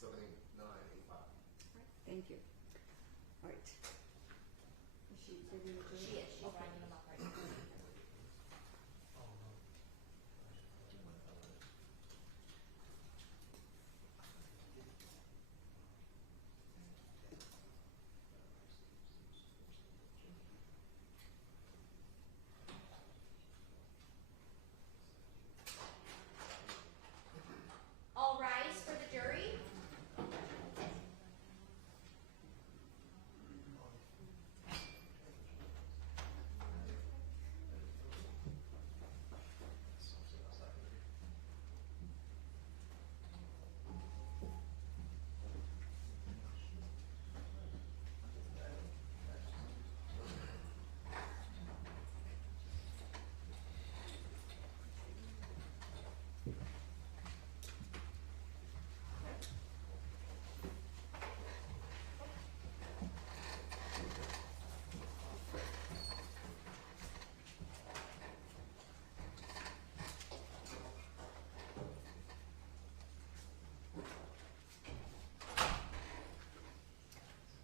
7985. Thank you. All right. Is she giving it to you? She is. She's writing them up right now. All rise for the jury.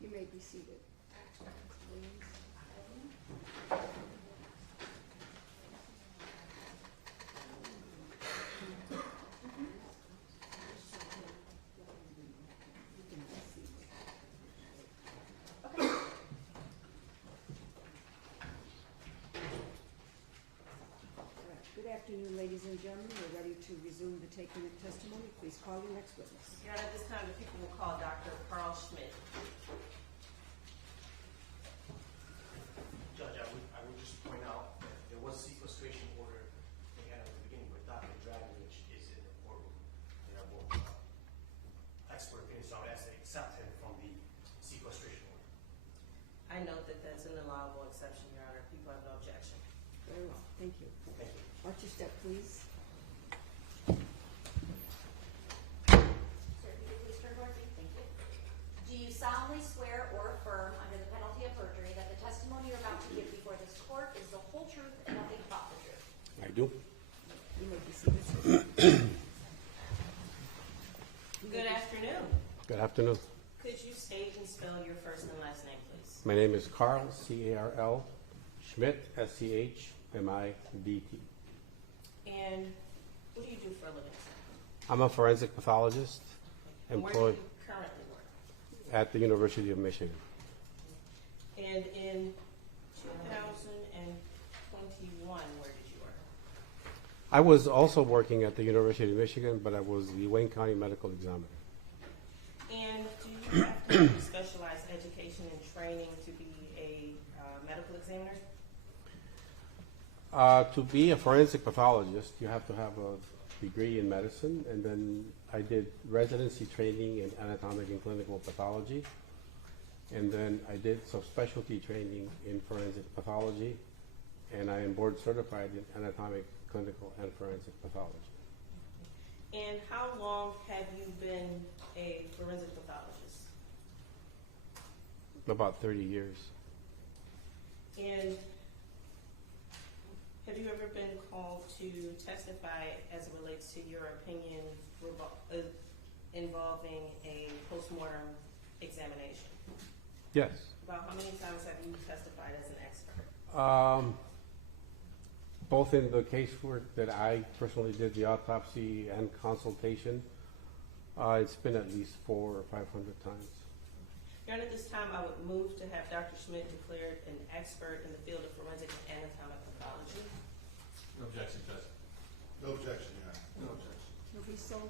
You may be seated. Good afternoon, ladies and gentlemen. We're ready to resume the taking of testimony. Please call your next witness. Your Honor, at this time, the people will call Dr. Carl Schmidt. Judge, I would just point out that there was a sequestration order they had at the beginning, but Dr. Dragovich is in the courtroom. They are both expert opinions, so I would ask to accept him from the sequestration order. I note that that's an allowable exception, Your Honor. People have no objection. Very well. Thank you. Thank you. Watch your step, please. Sir, if you could please turn towards me. Thank you. Do you solemnly swear or affirm under the penalty of perjury that the testimony you're about to give before this court is the whole truth and nothing but the truth? I do. You may be seated. Good afternoon. Good afternoon. Could you state and spell your first and last name, please? My name is Carl, C-A-R-L, Schmidt, S-C-H-M-I-D-T. And what do you do for a living, sir? I'm a forensic pathologist And where employed do you currently work? at the University of Michigan. And in 2021, where did you work? I was also working at the University of Michigan, but I was the Wayne County medical examiner. And do you have to have specialized education and training to be a medical examiner? To be a forensic pathologist, you have to have a degree in medicine, and then I did residency training in anatomic and clinical pathology, and then I did some specialty training in forensic pathology, and I am board certified in anatomic, clinical, and forensic pathology. And how long have you been a forensic pathologist? About 30 years. And have you ever been called to testify as it relates to your opinion involving a postmortem examination? Yes. About how many times have you testified as an expert? Both in the casework that I personally did, the autopsy and consultation, it's been at least 400 or 500 times. Your Honor, at this time, I would move to have Dr. Schmidt declared an expert in the field of forensic and anatomic pathology. No objection, Judge. No objection, Your Honor. No objection. You'll be so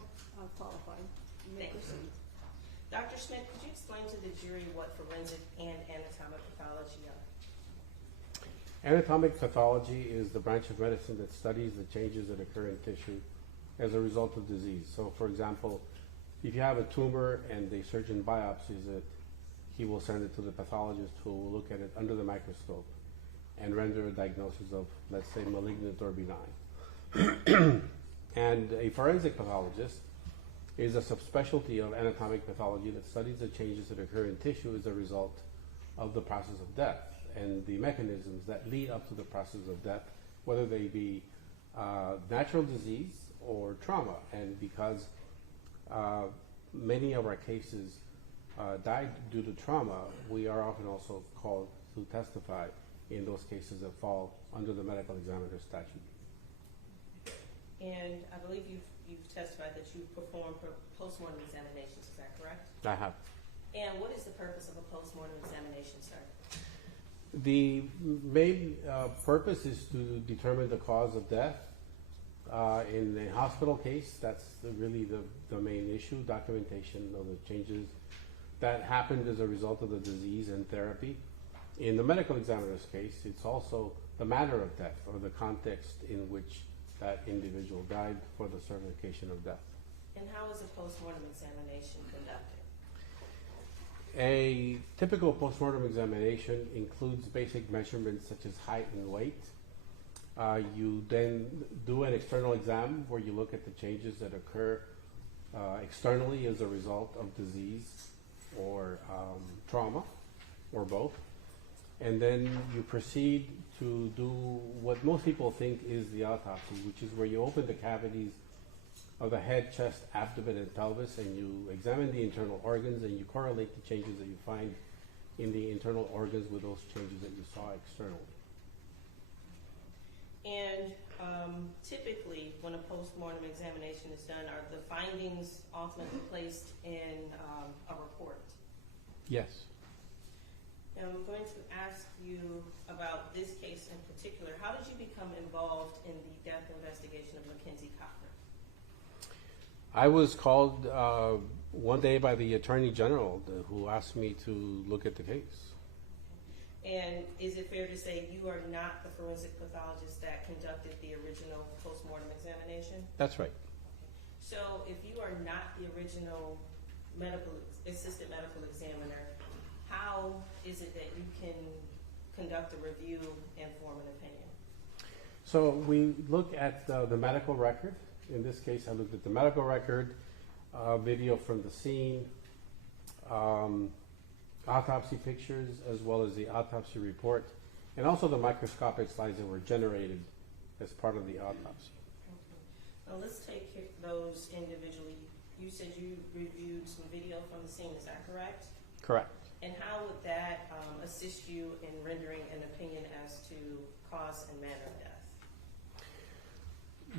qualified. You may Thank you. proceed. Dr. Schmidt, could you explain to the jury what forensic and anatomic pathology are? Anatomic pathology is the branch of medicine that studies the changes that occur in tissue as a result of disease. So, for example, if you have a tumor and the surgeon biopsies it, he will send it to the pathologist who will look at it under the microscope and render a diagnosis of, let's say, malignant or benign. And a forensic pathologist is a subspecialty of anatomic pathology that studies the changes that occur in tissue as a result of the process of death and the mechanisms that lead up to the process of death, whether they be natural disease or trauma. And because many of our cases died due to trauma, we are often also called to testify in those cases that fall under the medical examiner statute. And I believe you've testified that you perform postmortem examinations, is that correct? I have. And what is the purpose of a postmortem examination, sir? The main purpose is to determine the cause of death. In a hospital case, that's really the main issue, documentation of the changes that happened as a result of the disease and therapy. In the medical examiner's case, it's also the manner of death or the context in which that individual died for the certification of death. And how is a postmortem examination conducted? A typical postmortem examination includes basic measurements such as height and weight. You then do an external exam where you look at the changes that occur externally as a result of disease or trauma, or both. And then you proceed to do what most people think is the autopsy, which is where you open the cavities of the head, chest, abdomen, and pelvis, and you examine the internal organs, and you correlate the changes that you find in the internal organs with those changes that you saw externally. And typically, when a postmortem examination is done, are the findings ultimately placed in a report? Yes. And I'm going to ask you about this case in particular. How did you become involved in the death investigation of Mackenzie Cochran? I was called one day by the Attorney General who asked me to look at the case. And is it fair to say you are not the forensic pathologist that conducted the original postmortem examination? That's right. So if you are not the original assistant medical examiner, how is it that you can conduct a review and form an opinion? So we look at the medical record. In this case, I looked at the medical record, video from the scene, autopsy pictures, as well as the autopsy report, and also the microscopic slides that were generated as part of the autopsy. Okay. Now let's take those individually. You said you reviewed some video from the scene, is that correct? Correct. And how would that assist you in rendering an opinion as to cause and manner of death?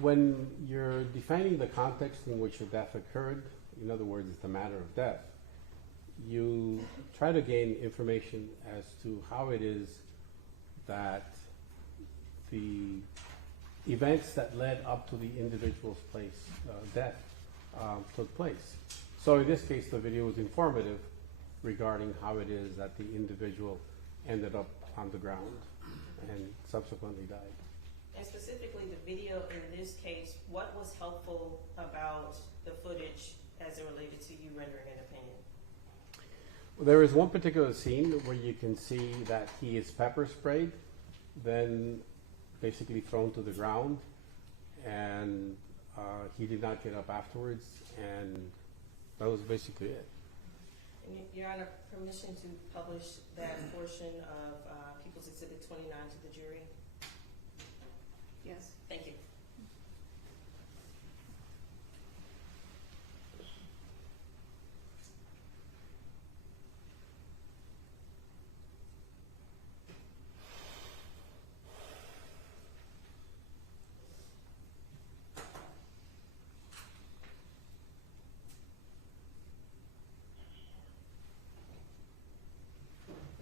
When you're defining the context in which the death occurred, in other words, the manner of death, you try to gain information as to how it is that the events that led up to the individual's death took place. So in this case, the video was informative regarding how it is that the individual ended up on the ground and subsequently died. And specifically the video in this case, what was helpful about the footage as it related to you rendering an opinion? Well, there is one particular scene where you can see that he is pepper sprayed, then basically thrown to the ground, and he did not get up afterwards, and that was basically it. And Your Honor, permission to publish that portion of People's Exhibit 29 to the jury? Yes. Thank you.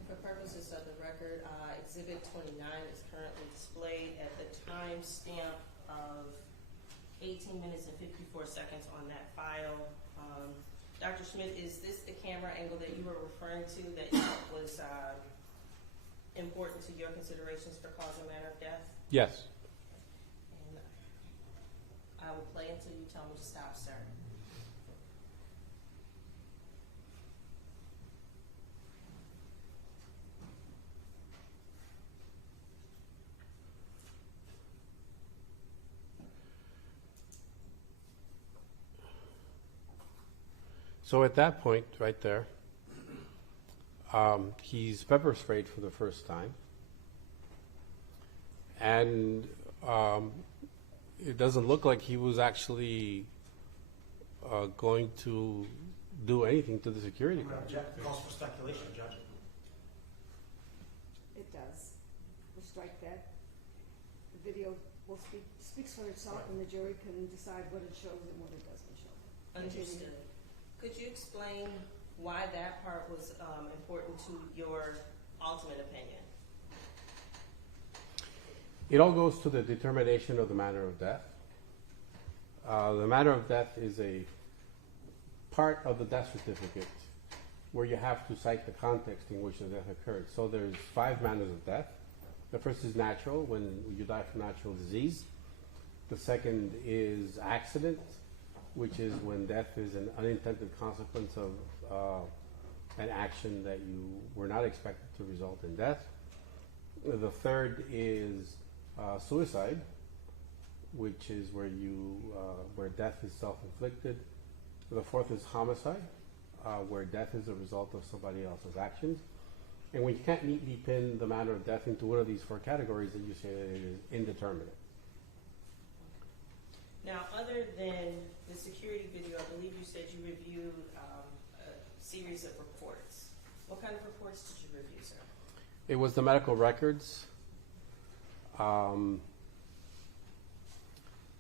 For purposes of the record, Exhibit 29 is currently displayed at the time stamp of 18 minutes and 54 seconds on that file. Dr. Schmidt, is this the camera angle that you were referring to that was important to your considerations for cause and manner of death? Yes. And I will play until you tell me to stop, sir. So at that point, right there, he's pepper sprayed for the first time, and it doesn't look like he was actually going to do anything to the security I'm gonna guard. object, calls for speculation, Judge. It does. We'll strike that. The video will speaks for itself, and the jury can decide what it shows and what it doesn't show. Understood. Could you explain why that part was important to your ultimate opinion? It all goes to the determination of the manner of death. The manner of death is a part of the death certificate where you have to cite the context in which the death occurred. So there's 5 manners of death. The first is natural, when you die from natural disease. The second is accident, which is when death is an unintended consequence of an action that you were not expected to result in death. The third is suicide, which is where death is self-inflicted. The fourth is homicide, where death is a result of somebody else's actions. And when you can't neatly pin the manner of death into one of these 4 categories, then you say that it is indeterminate. Now, other than the security video, I believe you said you reviewed a series of reports. What kind of reports did you review, sir? It was the medical records.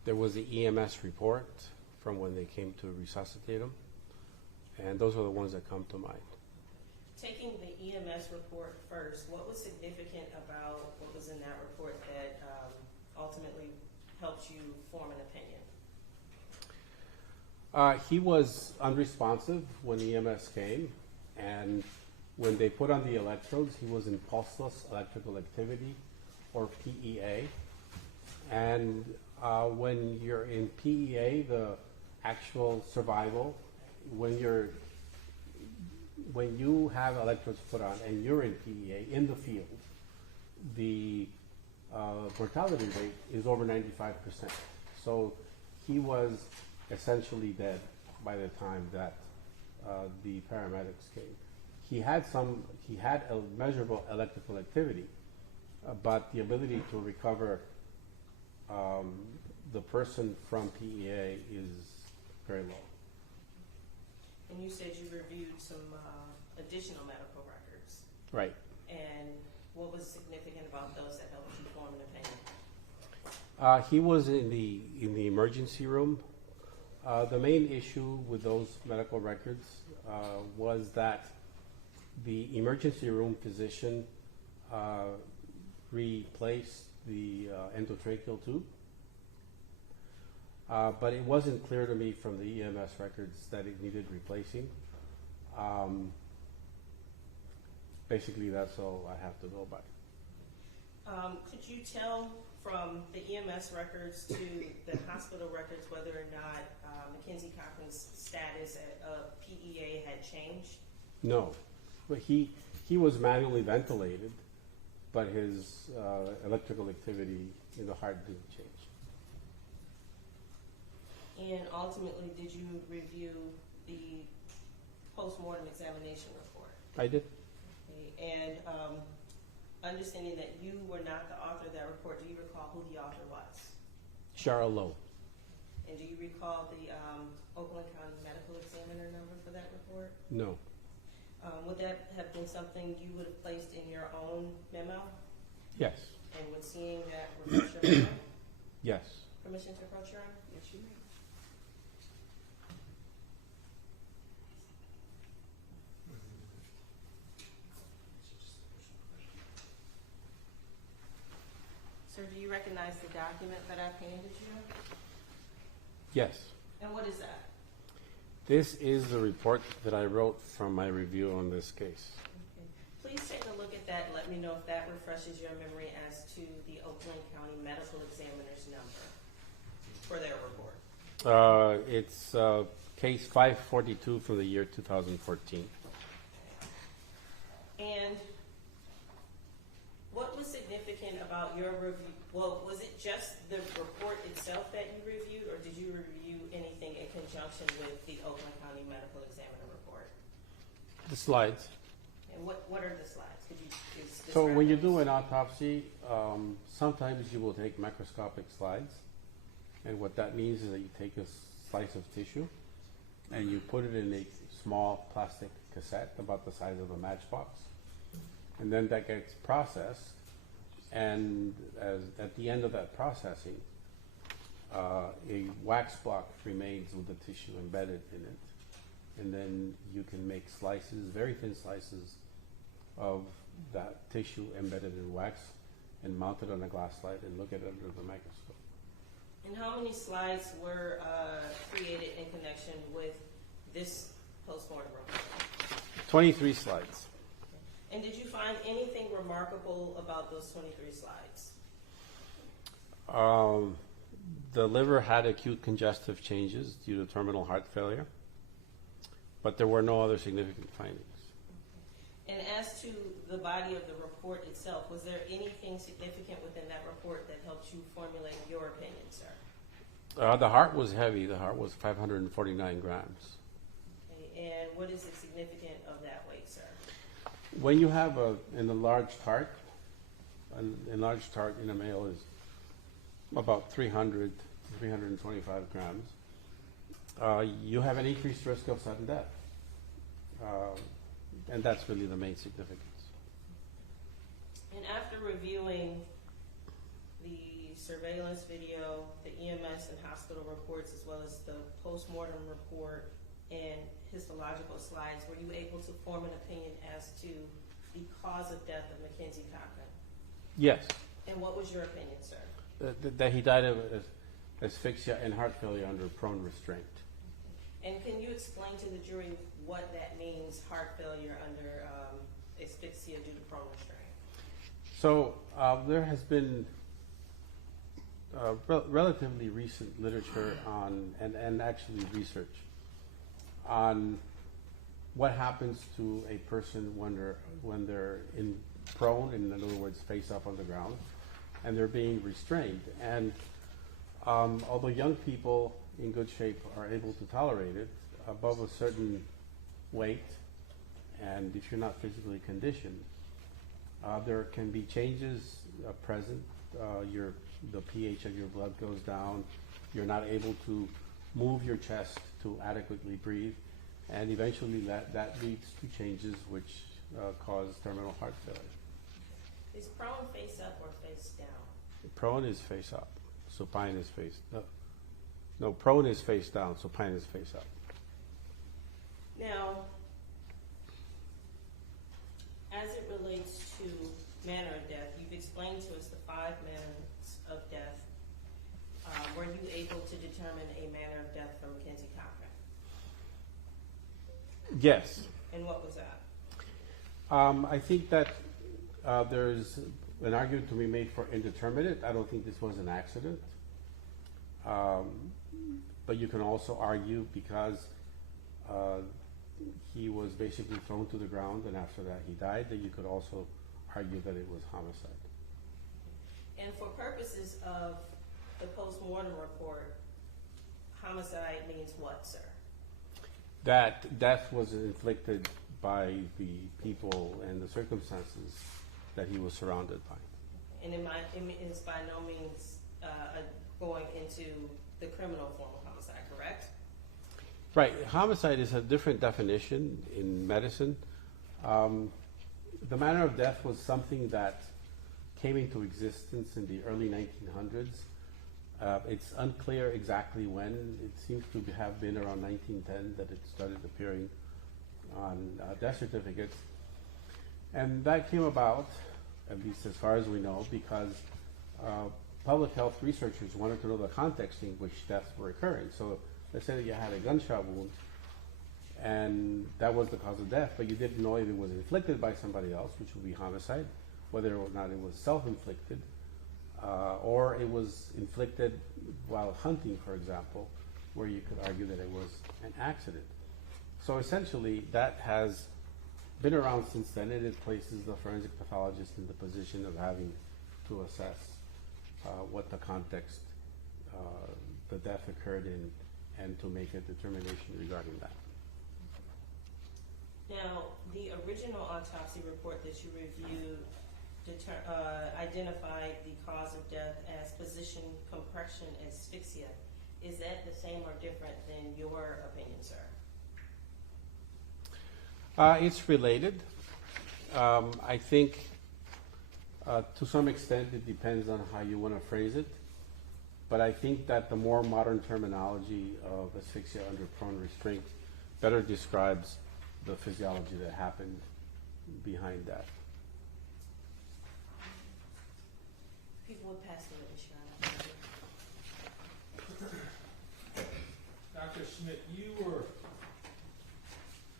There was the EMS report from when they came to resuscitate him. And those are the ones that come to mind. Taking the EMS report first, what was significant about what was in that report that ultimately helped you form an opinion? He was unresponsive when EMS came, and when they put on the electrodes, he was in pulseless electrical activity, or PEA. And when you're in PEA, the actual survival, when you have electrodes put on and you're in PEA in the field, the mortality rate is over 95%. So he was essentially dead by the time that the paramedics came. He had a measurable electrical activity, but the ability to recover the person from PEA is very low. And you said you reviewed some additional medical records. Right. And what was significant about those that helped you form an opinion? He was in the emergency room. The main issue with those medical records was that the emergency room physician replaced the endotracheal tube. But it wasn't clear to me from the EMS records that it needed replacing. Basically, that's all I have to go by. Could you tell from the EMS records to the hospital records whether or not Mackenzie Cochran's status at PEA had changed? No, but he was manually ventilated, but his electrical activity in the heart didn't change. And ultimately, did you review the post-mortem examination report? I did. Okay. And understanding that you were not the author of that report, do you recall who the author was? Cheryl Lowe. And do you recall the Oakland County Medical Examiner number for that report? No. Would that have been something you would have placed in your own memo? Yes. And would seeing that refresh your memory? Yes. Permission to approach your honor? Yes, you may. Sir, do you recognize the document that I've handed you? Yes. And what is that? This is the report that I wrote from my review on this case. Okay. Please take a look at that and let me know if that refreshes your memory as to the Oakland County Medical Examiner's number for their report. It's case 542 from the year 2014. And what was significant about your review? Well, was it just the report itself that you reviewed, or did you review anything in conjunction with the Oakland County Medical Examiner report? The slides. And what are the slides? Could you just So describe when you those? do an autopsy, sometimes you will take microscopic slides. And what that means is that you take a slice of tissue and you put it in a small plastic cassette about the size of a matchbox. And then that gets processed, and at the end of that processing, a wax block remains with the tissue embedded in it. And then you can make slices, very thin slices, of that tissue embedded in wax and mount it on a glass slide and look at it under the microscope. And how many slides were created in connection with this postmortem report? 23 slides. And did you find anything remarkable about those 23 slides? The liver had acute congestive changes due to terminal heart failure, but there were no other significant findings. And as to the body of the report itself, was there anything significant within that report that helped you formulate your opinion, sir? The heart was heavy. The heart was 549 grams. Okay. And what is the significance of that weight, sir? When you have an enlarged heart in a male is about 300 to 325 grams, you have an increased risk of sudden death. And that's really the main significance. And after reviewing the surveillance video, the EMS and hospital reports, as well as the post-mortem report and histological slides, were you able to form an opinion as to the cause of death of Mackenzie Cochran? Yes. And what was your opinion, sir? That he died of asphyxia and heart failure under prone restraint. And can you explain to the jury what that means, heart failure under asphyxia due to prone restraint? So there has been relatively recent literature on, and actually research on what happens to a person when they're in prone, in other words, face up on the ground, and they're being restrained. And although young people in good shape are able to tolerate it, above a certain weight, and if you're not physically conditioned, there can be changes present. The pH of your blood goes down. You're not able to move your chest to adequately breathe, and eventually that leads to changes which cause terminal heart failure. Is prone face up or face down? Prone is face up, supine is face. No, prone is face down, supine is face up. Now, as it relates to manner of death, you've explained to us the 5 manners of death. Were you able to determine a manner of death for Mackenzie Cochran? Yes. And what was that? I think that there's an argument to be made for indeterminate. I don't think this was an accident. But you can also argue because he was basically thrown to the ground and after that he died, that you could also argue that it was homicide. And for purposes of the post-mortem report, homicide means what, sir? That death was inflicted by the people and the circumstances that he was surrounded by. And it is by no means going into the criminal form of homicide, correct? Right. Homicide is a different definition in medicine. The manner of death was something that came into existence in the early 1900s. It's unclear exactly when. It seems to have been around 1910 that it started appearing on death certificates. And that came about, at least as far as we know, because public health researchers wanted to know the context in which deaths were occurring. So let's say that you had a gunshot wound and that was the cause of death, but you didn't know if it was inflicted by somebody else, which would be homicide, whether or not it was self-inflicted, or it was inflicted while hunting, for example, where you could argue that it was an accident. So essentially, that has been around since then, and it places the forensic pathologist in the position of having to assess what the context the death occurred in, and to make a determination regarding that. Now, the original autopsy report that you reviewed identified the cause of death as position compression asphyxia. Is that the same or different than your opinion, sir? It's related. I think to some extent it depends on how you want to phrase it. But I think that the more modern terminology of asphyxia under prone restraint better describes the physiology that happened behind that. People would pass the witness, Your Honor. Dr. Schmidt,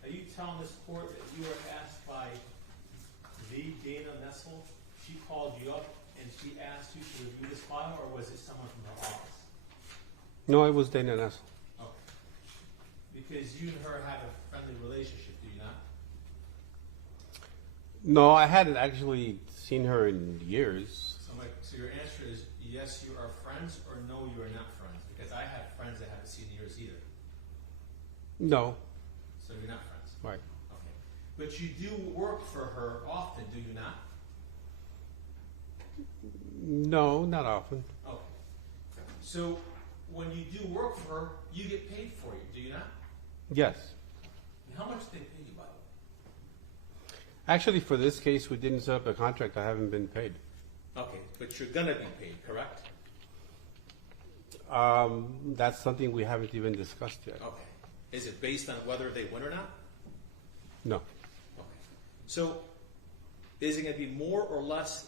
are you telling this court that you were asked by the Dana Nessel? She called you up and she asked you to review this file, or was it someone from her office? No, it was Dana Nessel. Okay. Because you and her have a friendly relationship, do you not? No, I hadn't actually seen her in years. So your answer is yes, you are friends, or no, you are not friends? Because I have friends that haven't seen yours either. No. So you're not friends. Right. Okay. But you do work for her often, do you not? No, not often. Okay. So when you do work for her, you get paid for it, do you not? Yes. And how much do they pay you, by the way? Actually, for this case, we didn't set up a contract. I haven't been paid. Okay, but you're gonna be paid, correct? That's something we haven't even discussed yet. Okay. Is it based on whether they win or not? No. Okay. So is it gonna be more or less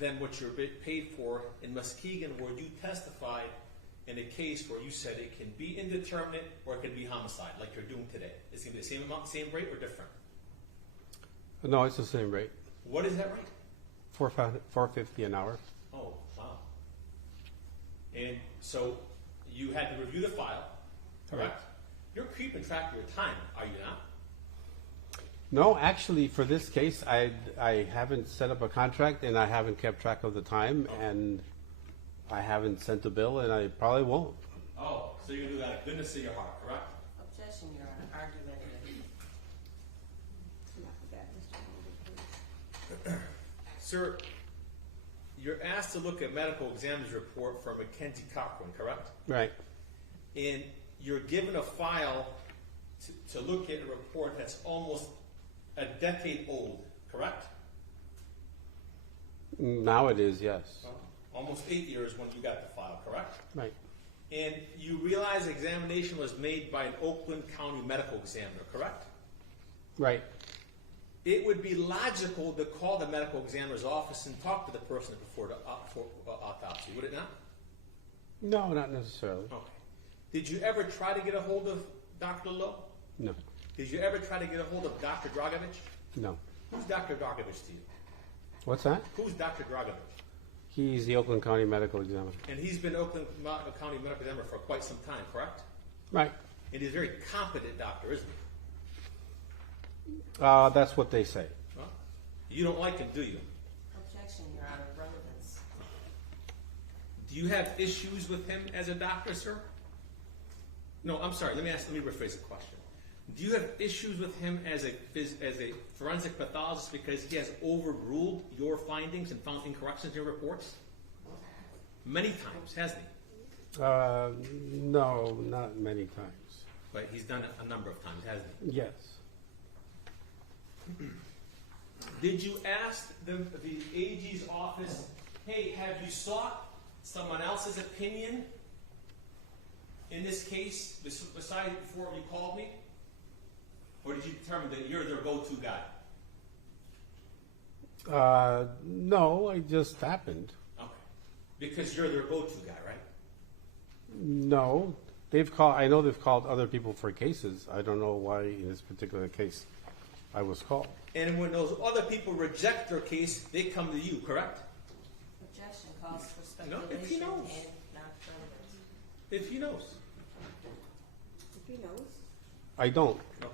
than what you're paid for in Muskegon, where you testified in a case where you said it can be indeterminate or it can be homicide, like you're doing today? Is it gonna be the same amount, same rate, or different? No, it's the same rate. What is that rate? $4.50 an hour. Oh, wow. And so you had to review the file, correct? You're keeping track of your time, are you not? No, actually, for this case, I haven't set up a contract and I haven't kept track of the time, and I haven't sent a bill, and I probably won't. Oh, so you're gonna do that out of goodness of your heart, correct? Objection, Your Honor. Argumentative. Not for that, Mr. Holden, please. Sir, you're asked to look at medical examiner's report for Mackenzie Cochran, correct? Right. And you're given a file to look at a report that's almost a decade old, correct? Now it is, yes. Almost 8 years when you got the file, correct? Right. And you realize the examination was made by an Oakland County medical examiner, correct? Right. It would be logical to call the medical examiner's office and talk to the person before the autopsy, would it not? No, not necessarily. Okay. Did you ever try to get a hold of Dr. Lowe? No. Did you ever try to get a hold of Dr. Dragovich? No. Who's Dr. Dragovich to you? What's that? Who's Dr. Dragovich? He's the Oakland County medical examiner. And he's been Oakland County medical examiner for quite some time, correct? Right. And he's a very competent doctor, isn't he? That's what they say. Well, you don't like him, do you? Objection, Your Honor. Relevance. Do you have issues with him as a doctor, sir? No, I'm sorry. Let me rephrase the question. Do you have issues with him as a forensic pathologist because he has overruled your findings and found incorrections in your reports? Many times, hasn't he? No, not many times. But he's done it a number of times, hasn't he? Yes. Did you ask the AG's office, hey, have you sought someone else's opinion in this case besides before you called me? Or did you determine that you're their go-to guy? No, it just happened. Okay. Because you're their go-to guy, right? No. I know they've called other people for cases. I don't know why in this particular case I was called. And when those other people reject their case, they come to you, correct? Objection calls for No, speculation if he knows. and not relevance. If he knows. If he knows. I don't. Okay.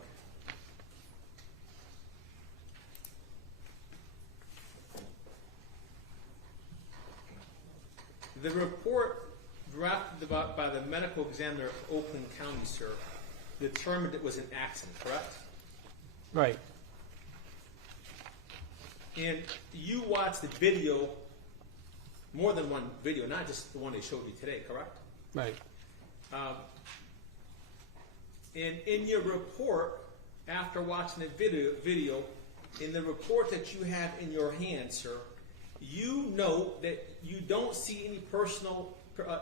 The report drafted by the medical examiner of Oakland County, sir, determined it was an accident, correct? Right. And you watched the video, more than one video, not just the one they showed you today, correct? Right. And in your report, after watching the video, in the report that you have in your hand, sir, you note that you don't see any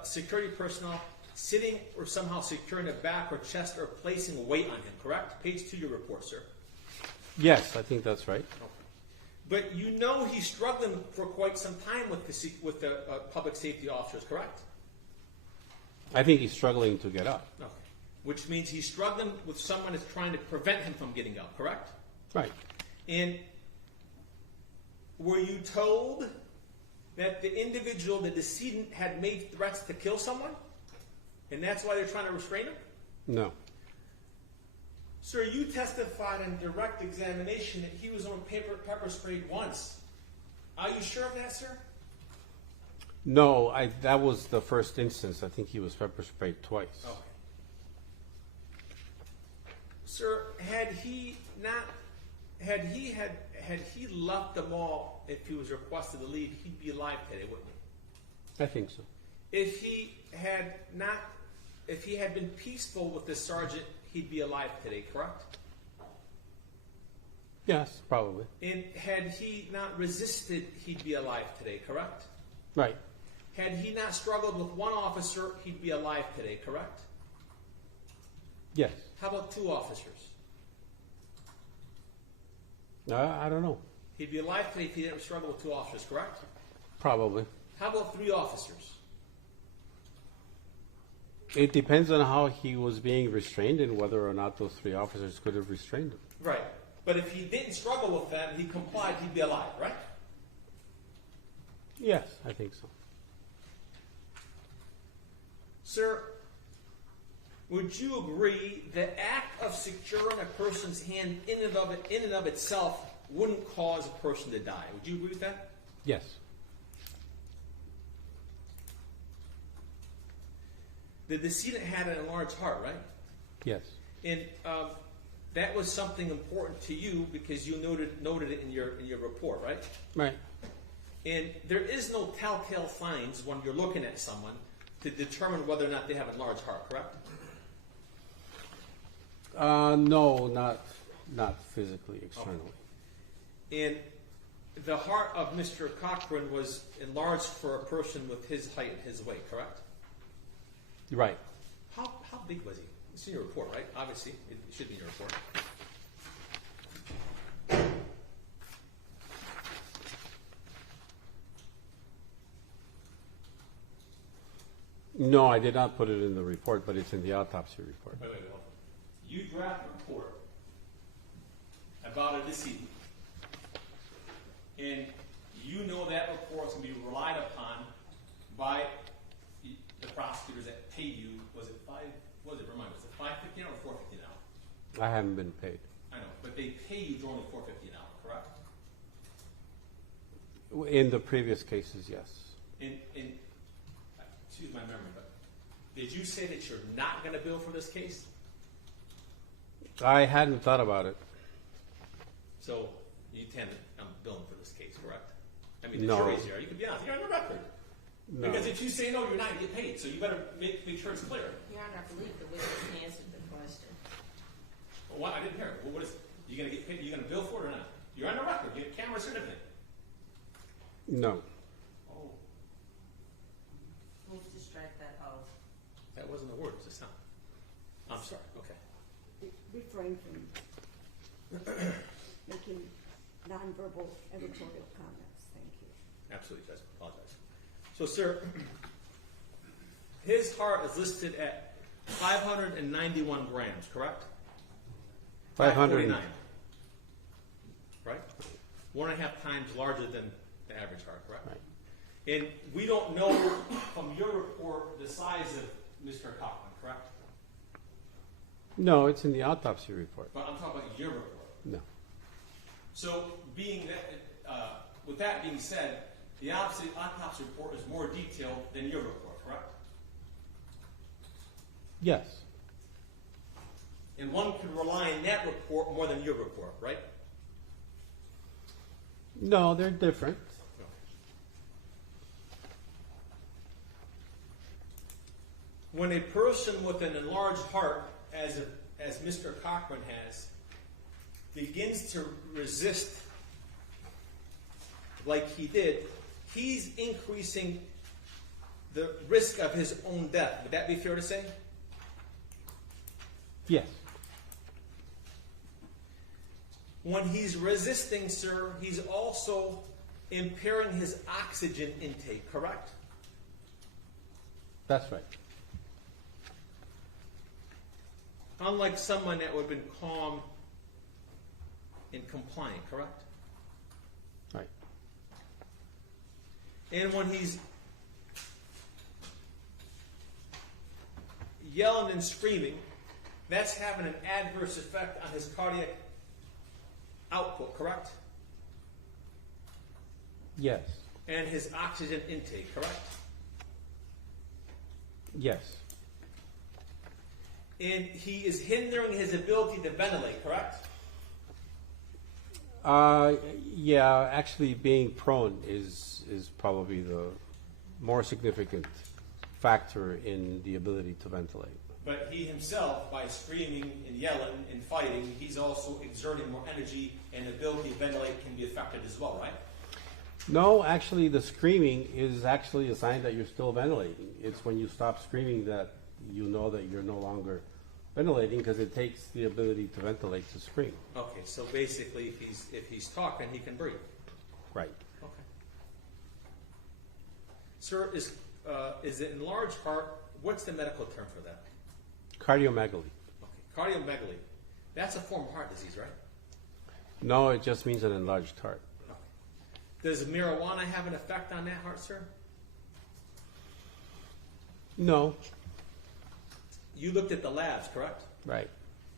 security personnel sitting or somehow securing the back or chest or placing weight on him, correct? Page 2 of your report, sir. Yes, I think that's right. But you know he's struggling for quite some time with the public safety officers, correct? I think he's struggling to get up. Okay. Which means he's struggling with someone that's trying to prevent him from getting up, correct? Right. And were you told that the individual, the decedent, had made threats to kill someone? And that's why they're trying to restrain him? No. Sir, you testified in direct examination that he was on pepper sprayed once. Are you sure of that, sir? No, that was the first instance. I think he was pepper sprayed twice. Okay. Sir, had he left the mall if he was requested to leave, he'd be alive today, wouldn't he? I think so. If he had been peaceful with the sergeant, he'd be alive today, correct? Yes, probably. And had he not resisted, he'd be alive today, correct? Right. Had he not struggled with one officer, he'd be alive today, correct? Yes. How about 2 officers? I don't know. He'd be alive today if he didn't struggle with 2 officers, correct? Probably. How about 3 officers? It depends on how he was being restrained and whether or not those 3 officers could have restrained him. Right. But if he didn't struggle with them, he complied, he'd be alive, right? Yes, I think so. Sir, would you agree the act of securing a person's hand in and of itself wouldn't cause a person to die? Would you agree with that? Yes. The decedent had an enlarged heart, right? Yes. And that was something important to you because you noted it in your report, right? Right. And there is no telltale signs when you're looking at someone to determine whether or not they have an enlarged heart, correct? No, not physically, externally. Okay. And the heart of Mr. Cochran was enlarged for a person with his height and his weight, correct? Right. How big was he? It's in your report, right? Obviously, it should be in your report. No, I did not put it in the report, but it's in the autopsy report. Wait. You draft a report about a decedent, and you know that report is going to be relied upon by the prosecutors that pay you. Remind me, was it $5.50 or $4.50 an hour? I haven't been paid. I know, but they pay you only $4.50 an hour, correct? In the previous cases, yes. Excuse my memory, but did you say that you're not going to bill for this case? I hadn't thought about it. So you intend I'm billing for this case, correct? I mean, the No. jury's here. You can be honest. You're on the record. No. Because if you say no, you're not going to get paid. So you better make sure it's clear. Your Honor, I believe the witness answered the question. Well, what? I didn't hear it. Well, what is? You going to get paid? You going to bill for it or not? You're on the record. You have cameras and everything. No. Oh, Move to strike that oath. that wasn't a word. It was a sound. I'm sorry. Okay. Refrain from making nonverbal editorial comments. Thank you. Absolutely, Judge. Apologize. So, sir, his heart is listed at 591 grams, correct? 549. Right? 1.5 times larger than the average heart, correct? Right. And we don't know from your report the size of Mr. Cochran, correct? No, it's in the autopsy report. But I'm talking about your report. No. So, being that, with that being said, the autopsy report is more detailed than your report, correct? Yes. And one can rely on that report more than your report, right? No, they're different. When a person with an enlarged heart, as Mr. Cochran has, begins to resist like he did, he's increasing the risk of his own death. Would that be fair to say? Yes. When he's resisting, sir, he's also impairing his oxygen intake, correct? That's right. Unlike someone that would have been calm and compliant, correct? Right. And when he's yelling and screaming, that's having an adverse effect on his cardiac output, correct? Yes. And his oxygen intake, correct? Yes. And he is hindering his ability to ventilate, correct? Yeah, actually being prone is probably the more significant factor in the ability to ventilate. But he himself, by screaming and yelling and fighting, he's also exerting more energy, and the ability to ventilate can be affected as well, right? No, actually the screaming is actually a sign that you're still ventilating. It's when you stop screaming that you know that you're no longer ventilating, because it takes the ability to ventilate to scream. Okay, so basically if he's talking, he can breathe. Right. Okay. Sir, is it enlarged heart, what's the medical term for that? Cardiomegaly. Okay, cardiomegaly. That's a form of heart disease, right? No, it just means an enlarged heart. Okay. Does marijuana have an effect on that heart, sir? No. You looked at the labs, correct? Right.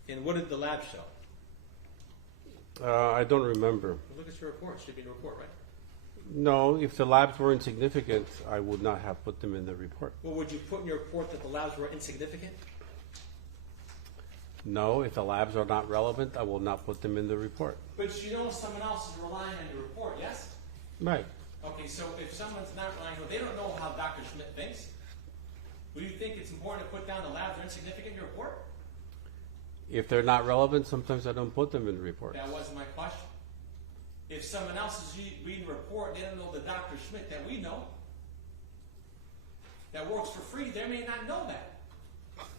And what did the lab show? I don't remember. Look at your report. It should be in the report, right? No, if the labs were insignificant, I would not have put them in the report. Well, would you put in your report that the labs were insignificant? No, if the labs are not relevant, I will not put them in the report. But you know someone else is relying on your report, yes? Right. Okay, so if someone's not relying on, they don't know how Dr. Schmidt thinks. Would you think it's important to put down the labs are insignificant in your report? If they're not relevant, sometimes I don't put them in the report. That wasn't my question. If someone else is reading the report, they don't know the Dr. Schmidt that we know, that works for free, they may not know that.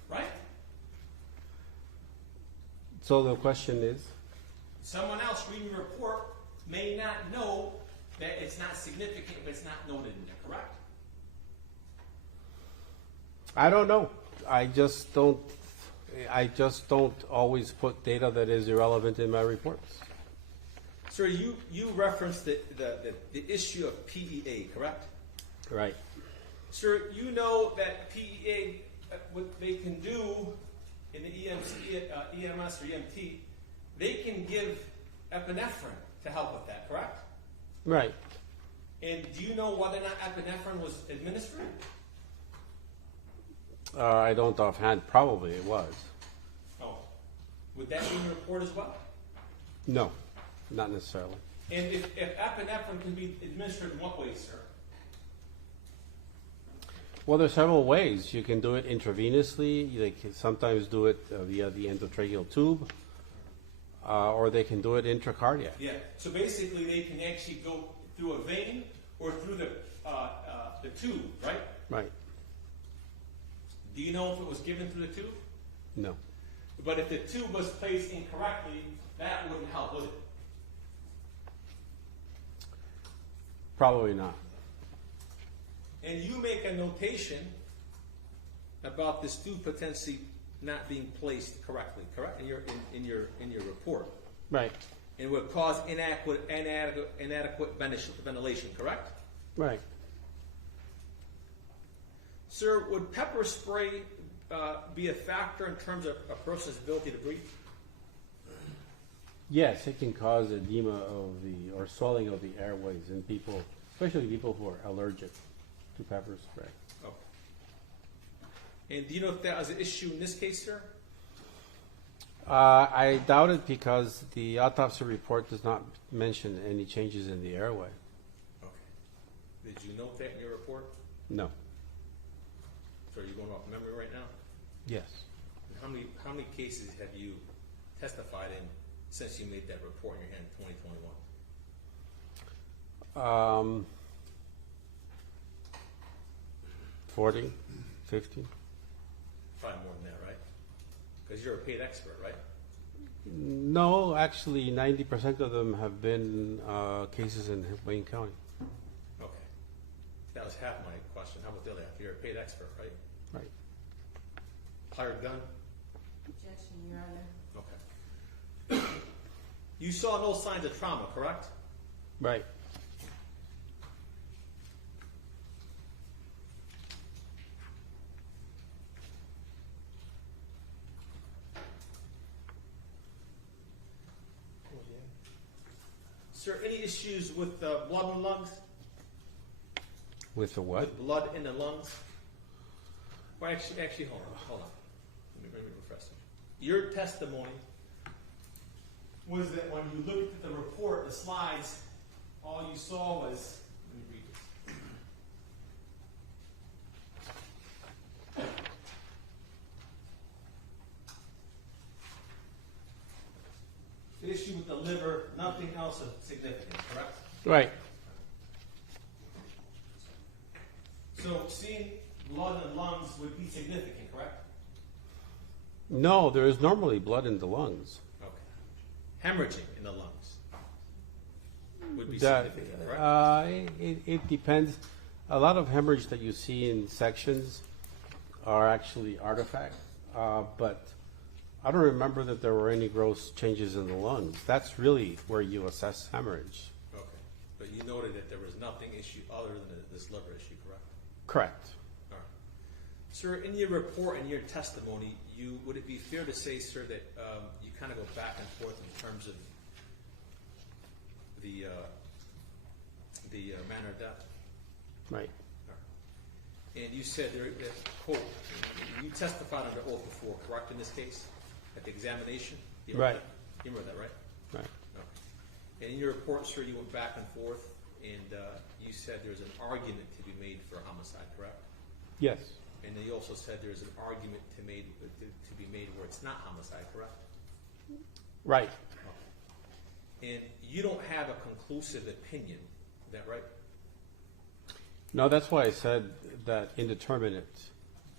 Right? So the question is? Someone else reading the report may not know that it's not significant, but it's not noted in there, correct? I don't know. I just don't always put data that is irrelevant in my reports. Sir, you referenced the issue of PEA, correct? Right. Sir, you know that PEA, what they can do in the EMS or EMT, they can give epinephrine to help with that, correct? Right. And do you know whether or not epinephrine was administered? I don't offhand. Probably it was. Oh. Would that be in the report as well? No, not necessarily. And if epinephrine can be administered in what way, sir? Well, there's several ways. You can do it intravenously. They can sometimes do it via the endotracheal tube, or they can do it intracardiac. Yeah. So basically, they can actually go through a vein or through the tube, right? Right. Do you know if it was given through the tube? No. But if the tube was placed incorrectly, that wouldn't help, would it? Probably not. And you make a notation about this tube potentially not being placed correctly, correct? In your report. Right. And would cause inadequate ventilation, correct? Right. Sir, would pepper spray be a factor in terms of a person's ability to breathe? Yes, it can cause edema or swelling of the airways in people, especially people who are allergic to pepper spray. Oh. And do you know if that was an issue in this case, sir? I doubt it, because the autopsy report does not mention any changes in the airway. Okay. Did you note that in your report? No. So are you going off memory right now? Yes. And how many cases have you testified in since you made that report in your hand in 2021? 40, 50? Probably more than that, right? Because you're a paid expert, right? No, actually, 90% of them have been cases in Wayne County. Okay. That was half my question. How about the other half? You're a paid expert, right? Right. Hired gun? Objection, Your Honor. Okay. You saw no signs of trauma, correct? Right. Sir, any issues with blood in the lungs? With the what? With blood in the lungs? Well, actually, hold on. Let me refresh it. Your testimony was that when you looked at the report, the slides, all you saw was, let me read this. The issue with the liver, nothing else of significance, correct? Right. So seeing blood in the lungs would be significant, correct? No, there is normally blood in the lungs. Okay. Hemorrhaging in the lungs would be That, significant, correct? it depends. A lot of hemorrhage that you see in sections are actually artifact, but I don't remember that there were any gross changes in the lungs. That's really where you assess hemorrhage. Okay. But you noted that there was nothing issue other than this liver issue, correct? Correct. All right. Sir, in your report and your testimony, would it be fair to say, sir, that you kind of go back and forth in terms of the manner of death? Right. All right. And you said that, quote, you testified under oath before, correct, in this case? At the examination? You Right. You remember that, right? Right. Okay. And in your report, sir, you went back and forth, and you said there's an argument to be made for homicide, correct? Yes. And then you also said there's an argument to be made where it's not homicide, correct? Right. Okay. And you don't have a conclusive opinion, is that right? No, that's why I said that indeterminate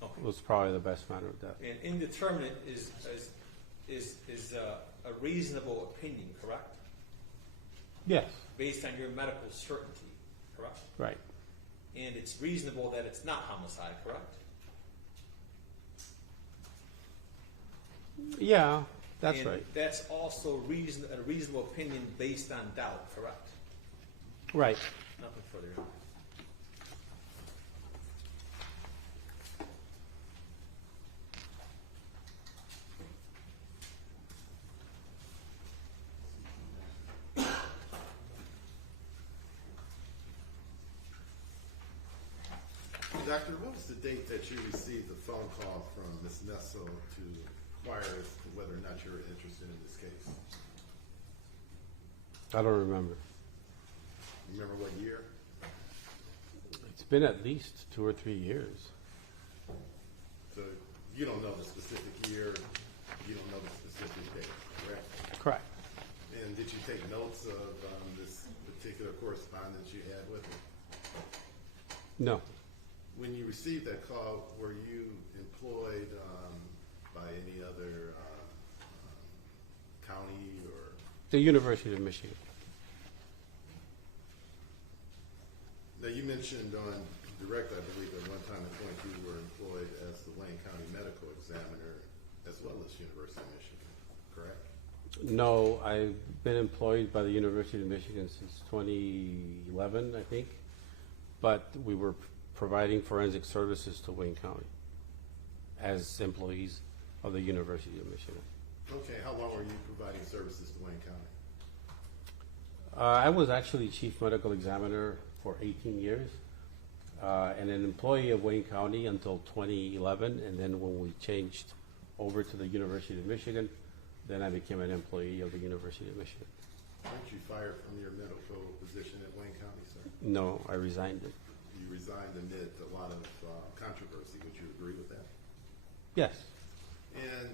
Okay. was probably the best manner of death. And indeterminate is a reasonable opinion, correct? Yes. Based on your medical certainty, correct? Right. And it's reasonable that it's not homicide, correct? Yeah, that's And right. that's also a reasonable opinion based on doubt, correct? Right. Nothing further. Doctor, what was the date that you received the phone call from Ms. Nessel to inquire as to whether or not you're interested in this case? I don't remember. Remember what year? It's been at least 2 or 3 years. So you don't know the specific year, you don't know the specific date, correct? Correct. And did you take notes of this particular correspondence you had with her? No. When you received that call, were you employed by any other county or? The University of Michigan. Now, you mentioned on direct, I believe, at one time at point you were employed as the Wayne County Medical Examiner as well as University of Michigan, correct? No, I've been employed by the University of Michigan since 2011, I think. But we were providing forensic services to Wayne County as employees of the University of Michigan. Okay, how long were you providing services to Wayne County? I was actually chief medical examiner for 18 years and an employee of Wayne County until 2011. And then when we changed over to the University of Michigan, then I became an employee of the University of Michigan. Weren't you fired from your medical position at Wayne County, sir? No, I resigned it. You resigned amid a lot of controversy. Would you agree with that? Yes. And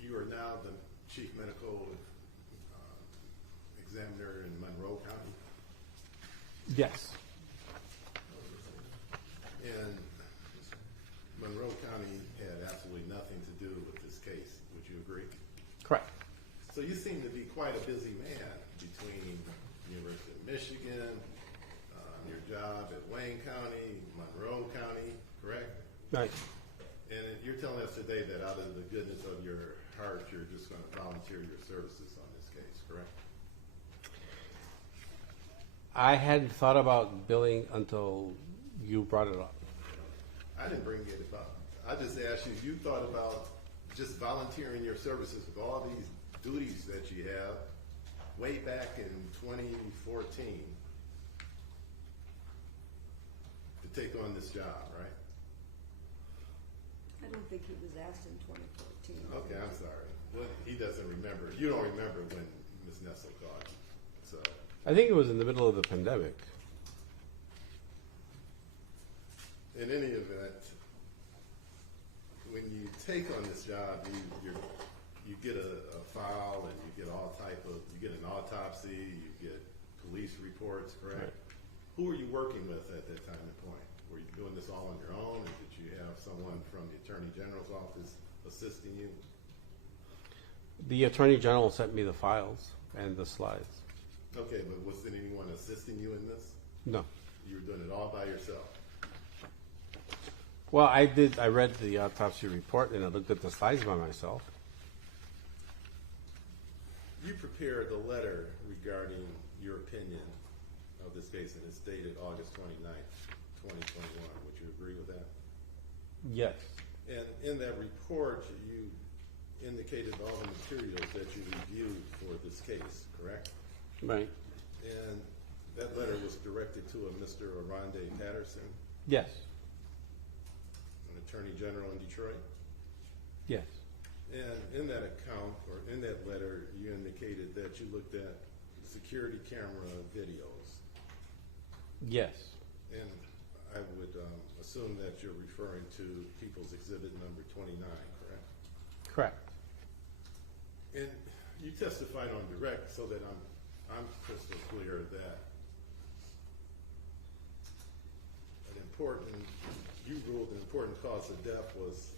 you are now the chief medical Yes. And Monroe County had absolutely nothing to do with this case. Would you agree? Correct. So you seem to be quite a busy man between University of Michigan, your job at Wayne County, Monroe County, correct? Right. And you're telling us today that out of the goodness of your heart, you're just going to volunteer your services on this case, correct? I hadn't thought about billing until you brought it up. I didn't bring it up. I just asked you if you thought about just volunteering your services with all these duties that you have way back in 2014 to take on this job, right? I don't think he was asked in 2014. Okay, I'm sorry. Well, he doesn't remember. You don't remember when Ms. Nessel called you. So, I think it was in the middle of the pandemic. in any event, when you take on this job, you get a file and you get all type of, you get an autopsy, you get police reports, correct? Right. Who were you working with at that time and point? Were you doing this all on your own, or did you have someone from the Attorney General's office assisting you? The Attorney General sent me the files and the slides. Okay, but was there anyone assisting you in this? No. You were doing it all by yourself? Well, I did. I read the autopsy report and I looked at the slides by myself. You prepared a letter regarding your opinion of this case, and it's dated August 29th, 2021. Would you agree with that? Yes. And in that report, you indicated all the materials that you reviewed for this case, correct? Right. And that letter was directed to a Mr. Aronde Patterson, Yes. an Attorney General in Detroit. Yes. And in that account, or in that letter, you indicated that you looked at security camera videos. Yes. And I would assume that you're referring to People's Exhibit number 29, correct? Correct. And you testified on direct, so that I'm crystal clear that you ruled an important cause of death was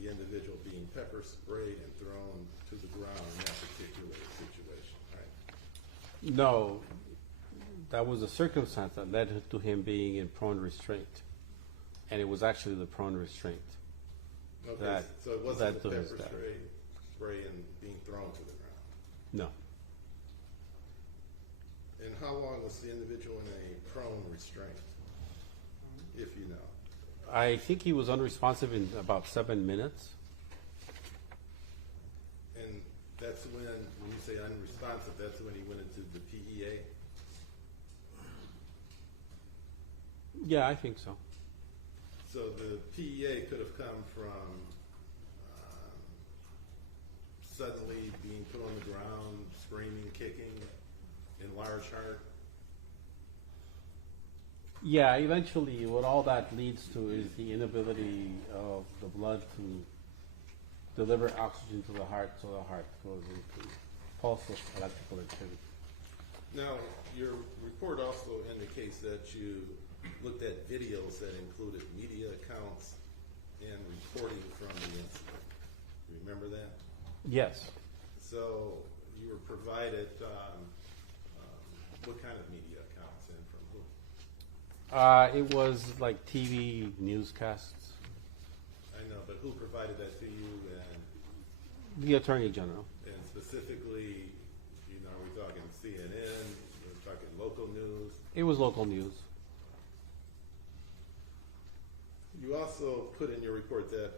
the individual being pepper sprayed and thrown to the ground in that particular situation, right? No. That was a circumstance that led to him being in prone restraint. And it was actually the prone restraint. Okay, so it wasn't the led to his pepper death. spray and being thrown to the ground. No. And how long was the individual in a prone restraint, if you know? I think he was unresponsive in about 7 minutes. And that's when you say unresponsive, that's when he went into the PEA? Yeah, I think so. So the PEA could have come from suddenly being put on the ground, screaming, kicking, enlarged heart. Yeah, eventually what all that leads to is the inability of the blood to deliver oxygen to the heart, so the heart goes into pulseless electrical activity. Now, your report also indicates that you looked at videos that included media accounts and reporting from the incident. You remember that? Yes. So you were provided what kind of media accounts and from who? It was like TV newscasts. I know, but who provided that to you, and The Attorney General. specifically, are we talking CNN? We're talking local news? It was local news. You also put in your report that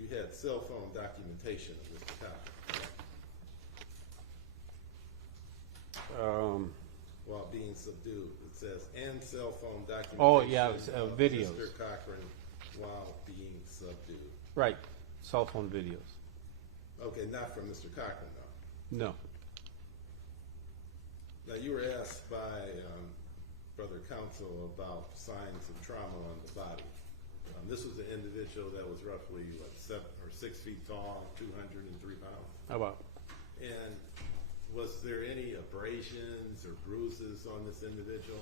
you had cell phone documentation of Mr. Cochran while being subdued. It says, and cell phone documentation Oh, yeah, of videos. Mr. Cochran while being subdued. Right. Cell phone videos. Okay, not from Mr. Cochran, though. No. Now, you were asked by Brother Counsel about signs of trauma on the body. This was an individual that was roughly, 7 or 6 feet tall, 203 pounds. How about? And was there any abrasions or bruises on this individual?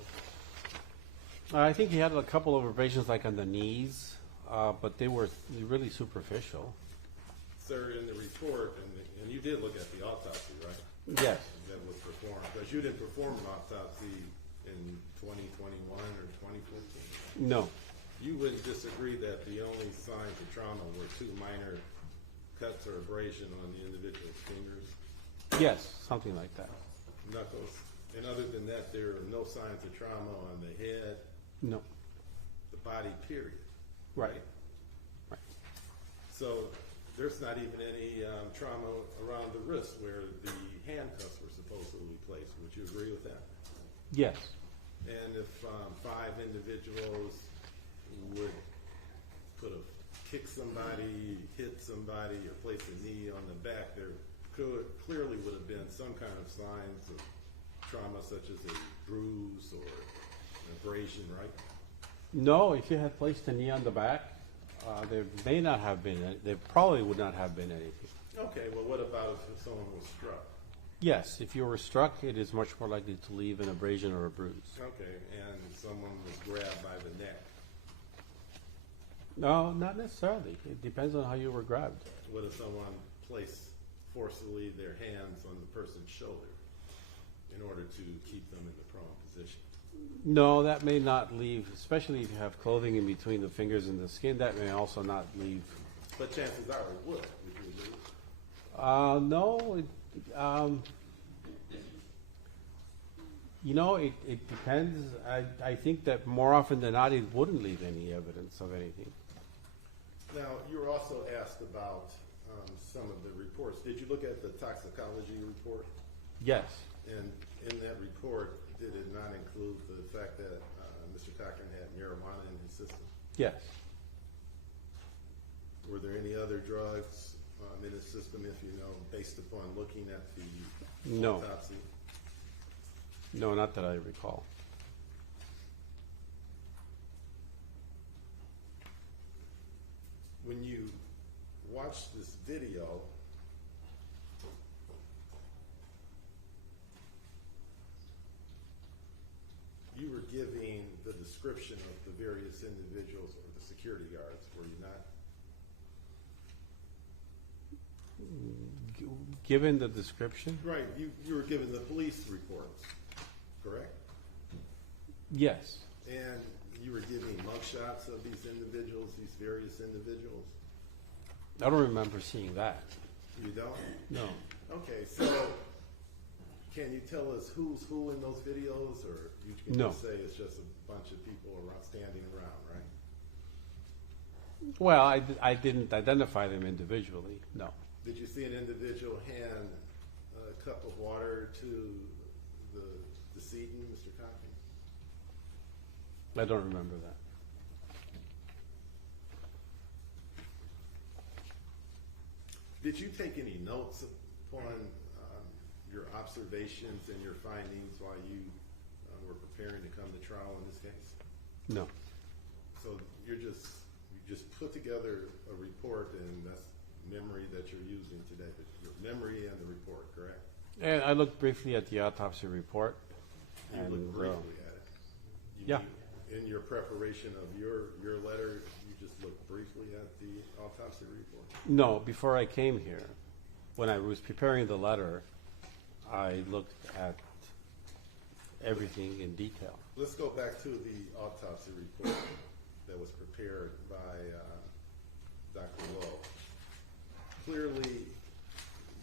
I think he had a couple of abrasions like on the knees, but they were really superficial. Sir, in the report, and you did look at the autopsy, right? Yes. That was performed, because you didn't perform an autopsy in 2021 or 2014. No. You wouldn't disagree that the only signs of trauma were 2 minor cuts or abrasion on the individual's fingers, Yes, something like that. knuckles, and other than that, there are no signs of trauma on the head, No. the body, period. Right. Right. So there's not even any trauma around the wrist where the handcuffs were supposedly placed. Would you agree with that? Yes. And if 5 individuals would could have kicked somebody, hit somebody, or placed a knee on the back, there clearly would have been some kind of signs of trauma, such as a bruise or an abrasion, right? No, if you had placed a knee on the back, there may not have been, there probably would not have been anything. Okay, well, what about if someone was struck? Yes, if you were struck, it is much more likely to leave an abrasion or a bruise. Okay, and someone was grabbed by the neck. No, not necessarily. It depends on how you were grabbed. What if someone placed forcefully their hands on the person's shoulder in order to keep them in the prone position? No, that may not leave, especially if you have clothing in between the fingers and the skin, that may also not leave. But chances are it would you agree? No, it depends. I think that more often than not, it wouldn't leave any evidence of anything. Now, you were also asked about some of the reports. Did you look at the toxicology report? Yes. And in that report, did it not include the fact that Mr. Cochran had marijuana in his system? Yes. Were there any other drugs in his system, if you know, based upon looking at the No. autopsy? No, not that I recall. When you watch this video, you were giving the description of the various individuals or the security guards, were you not? Given the description? Right, you were given the police reports, correct? Yes. And you were giving mugshots of these individuals, these various individuals? I don't remember seeing that. You don't? No. Okay, so can you tell us who's who in those videos, or you can No. just say it's just a bunch of people around, standing around, right? Well, I didn't identify them individually, no. Did you see an individual hand a cup of water to the decedent, Mr. Cochran? I don't remember that. Did you take any notes upon your observations and your findings while you were preparing to come to trial in this case? No. So you just put together a report, and that's memory that you're using today, but your memory and the report, correct? And I looked briefly at the autopsy report. You And, looked briefly at it. yeah. In your preparation of your letter, you just looked briefly at the autopsy report? No, before I came here, when I was preparing the letter, I looked at everything in detail. Let's go back to the autopsy report that was prepared by Dr. Lowe. Clearly,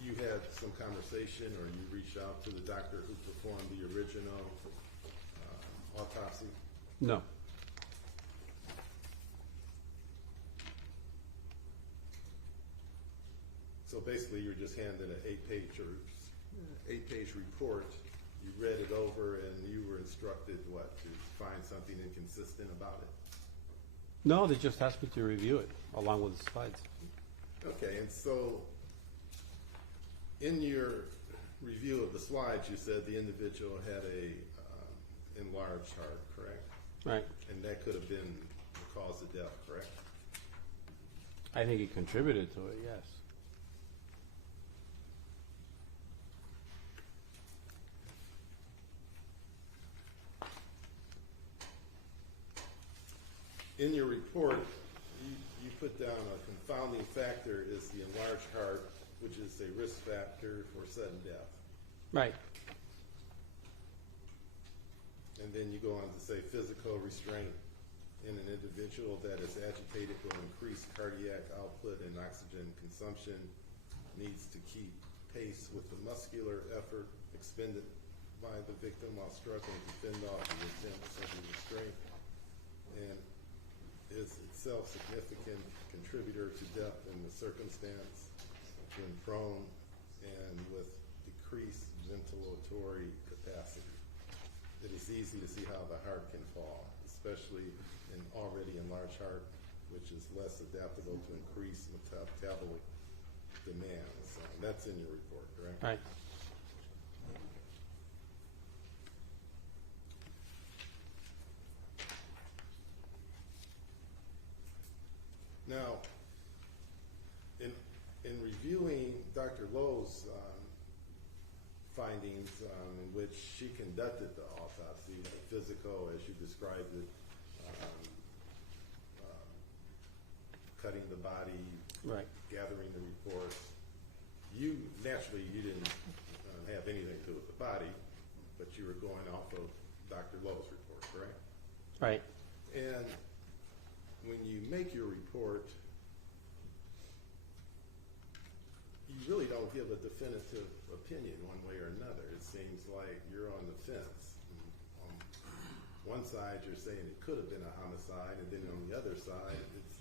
you had some conversation, or you reached out to the doctor who performed the original autopsy. No. So basically, you're just handed an 8-page report. You read it over, and you were instructed what, to find something inconsistent about it? No, they just asked me to review it along with the slides. Okay, and so in your review of the slides, you said the individual had a enlarged heart, correct? Right. And that could have been the cause of death, correct? I think it contributed to it, yes. in your report, you put down a confounding factor is the enlarged heart, which is a risk factor for sudden death. Right. And then you go on to say physical restraint in an individual that is agitated will increase cardiac output and oxygen consumption, needs to keep pace with the muscular effort expended by the victim while struggling to fend off the attempts of the restraint, and is itself significant contributor to death in the circumstance when prone and with decreased ventilatory capacity. It is easy to see how the heart can fall, especially in already enlarged heart, which is less adaptable to increased metabolic demands. That's in your report, correct? Right. Now, in reviewing Dr. Lowe's findings, in which she conducted the autopsy, the physical, as you described it, cutting the body, Right. gathering the reports. You naturally you didn't have anything to do with the body, but you were going off of Dr. Lowe's report, correct? Right. And when you make your report, you really don't give a definitive opinion one way or another. It seems like you're on the fence. On one side, you're saying it could have been a homicide, and then on the other side, it's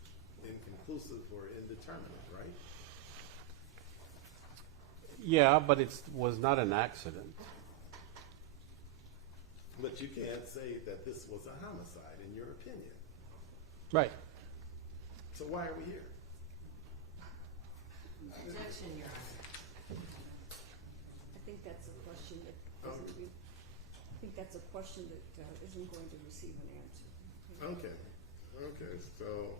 inconclusive or indeterminate, right? Yeah, but it was not an accident. But you can't say that this was a homicide, in your opinion. Right. So why are we here? Objection, Your Honor. I think that's a question that isn't, I think that's a question that isn't going to receive an answer. Okay. Okay. So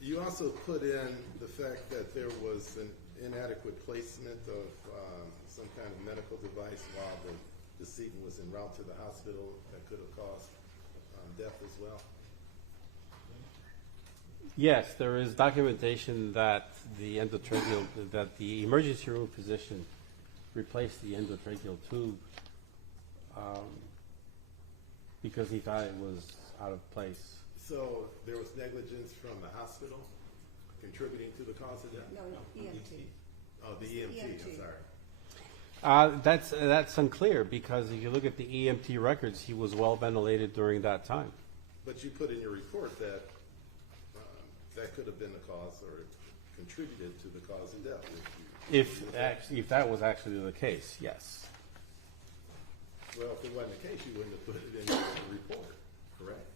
you also put in the fact that there was an inadequate placement of some kind of medical device while the decedent was en route to the hospital that could have caused death as well. Yes, there is documentation that the endotracheal, that the emergency room physician replaced the endotracheal tube because he thought it was out of place. So there was negligence from the hospital contributing to the cause of death? No, EMT. Oh, the EMT, I'm EMT. sorry. That's unclear because if you look at the EMT records, he was well ventilated during that time. But you put in your report that that could have been the cause or contributed to the cause of death. If that was actually the case, yes. Well, if it wasn't the case, you wouldn't have put it in your report, correct?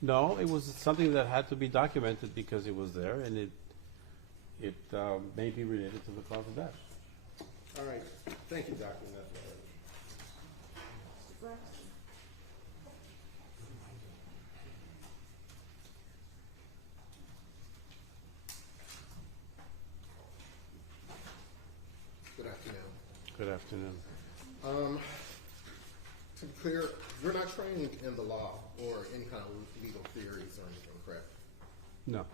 No, it was something that had to be documented because it was there, and it may be related to the cause of death. All right. Thank you, Dr. Netflix. Mr. Braxton? Good afternoon. Good afternoon. To be clear, you're not trained in the law or any kind of legal theories or anything, correct? No.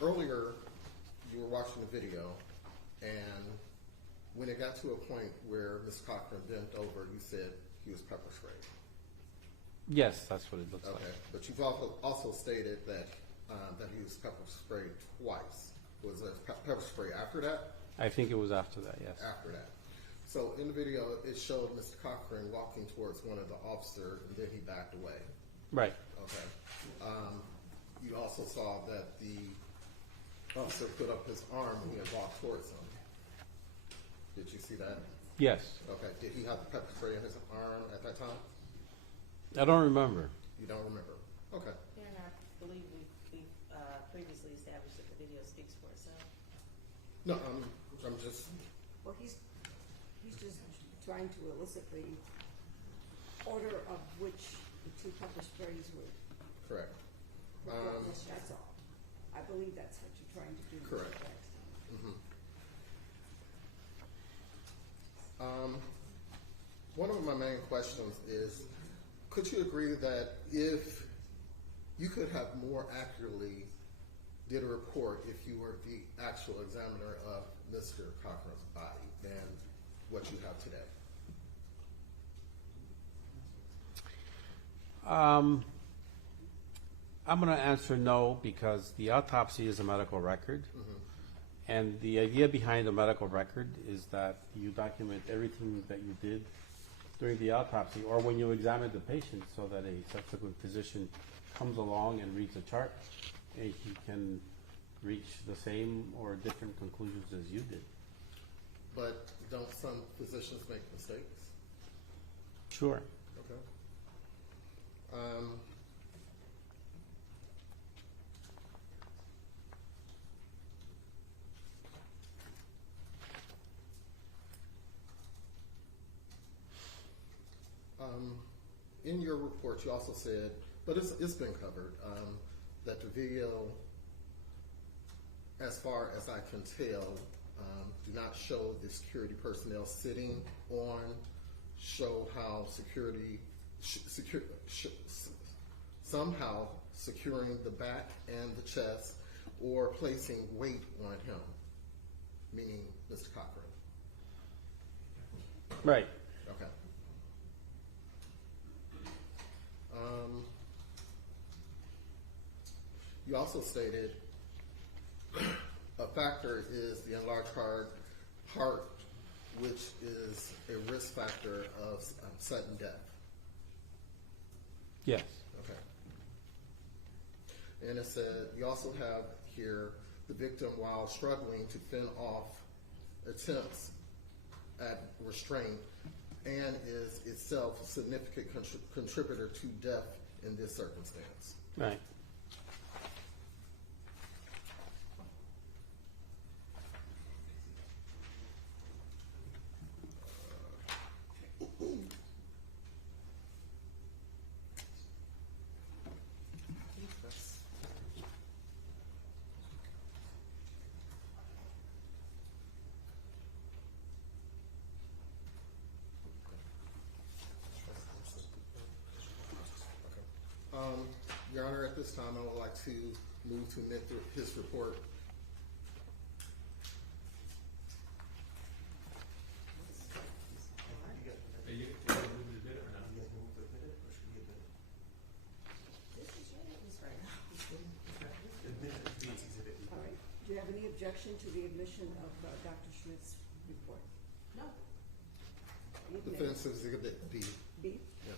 Earlier, you were watching the video, and when it got to a point where Ms. Cochran bent over, you said he was pepper sprayed. Yes, that's what it looks Okay, like. but you've also stated that that he was pepper sprayed twice. Was it pepper spray after that? I think it was after that, yes. After that. So in the video, it showed Mr. Cochran walking towards one of the officers, and then he backed away. Right. Okay. You also saw that the officer put up his arm when he had walked towards him. Did you see that? Yes. Okay. Did he have the pepper spray in his arm at that time? I don't remember. You don't remember? Okay. Aaron, I believe we previously established that the video speaks for itself. No, I'm just. Well, he's just trying to elicit the order of which the two pepper sprays were Correct. witnessed, that's all. I believe that's what you're trying to do. Mr. Correct. Braxton. One of my main questions is, could you agree that if you could have more accurately did a report if you were the actual examiner of Mr. Cochran's body than what you have today? I'm going to answer no, because the autopsy is a medical record. And the idea behind a medical record is that you document everything that you did during the autopsy or when you examine the patient, so that a subsequent physician comes along and reads the chart and he can reach the same or different conclusions as you did. But don't some physicians make mistakes? Sure. Okay. In your report, you also said, but it's been covered, that the video, as far as I can tell, do not show the security personnel sitting on, show how somehow securing the back and the chest or placing weight on him, meaning Mr. Cochran. Right. Okay. You also stated a factor is the enlarged heart, which is a risk factor of sudden death. Yes. Okay. And it said you also have here the victim, while struggling to fend off attempts at restraint, and is itself a significant contributor to death in this circumstance. Right. Your Honor, at this time, I would like to move to admit his report. All right. Do you have any objection to the admission of Dr. Schmidt's report? No. You admit it. Defense Exhibit B. B? Yeah.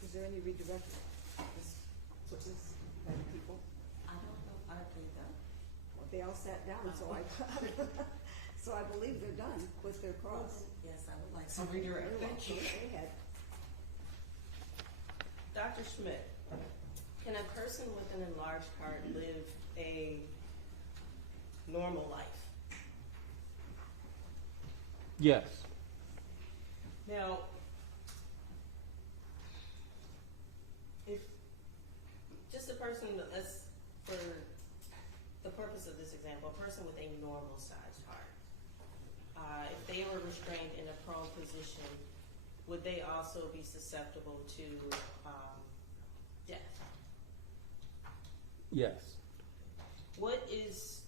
Is there any redirect this witness by the people? I don't know if I think that. Well, they all sat down, so I, so I believe they're done with their cross. Yes, I would like some redirect. Very well. Go ahead. Dr. Schmidt, can a person with an enlarged heart live a normal life? Yes. Now, if just a person, let's, for the purpose of this example, a person with a normal sized heart, if they were restrained in a prone position, would they also be susceptible to death? Yes. What is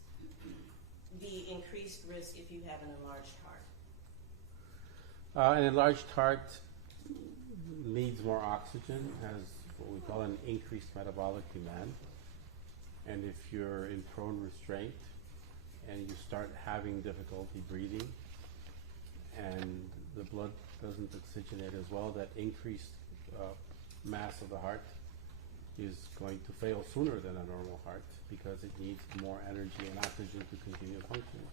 the increased risk if you have an enlarged heart? An enlarged heart needs more oxygen, has what we call an increased metabolic demand. And if you're in prone restraint and you start having difficulty breathing and the blood doesn't oxygenate as well, that increased mass of the heart is going to fail sooner than a normal heart because it needs more energy and oxygen to continue functioning.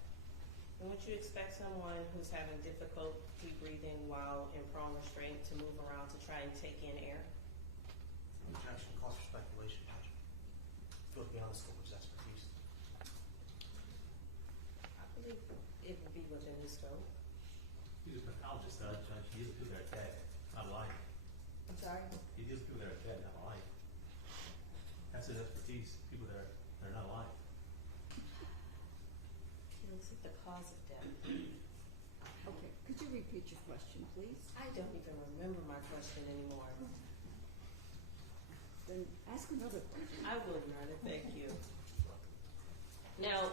And would you expect someone who's having difficulty breathing while in prone restraint to move around to try and take in air? Objection, calls for speculation. Goes beyond the scope of his expertise. Okay, could you repeat your question, please? I don't even remember my question anymore. Then ask another question. I will, Your Honor, thank you. Now,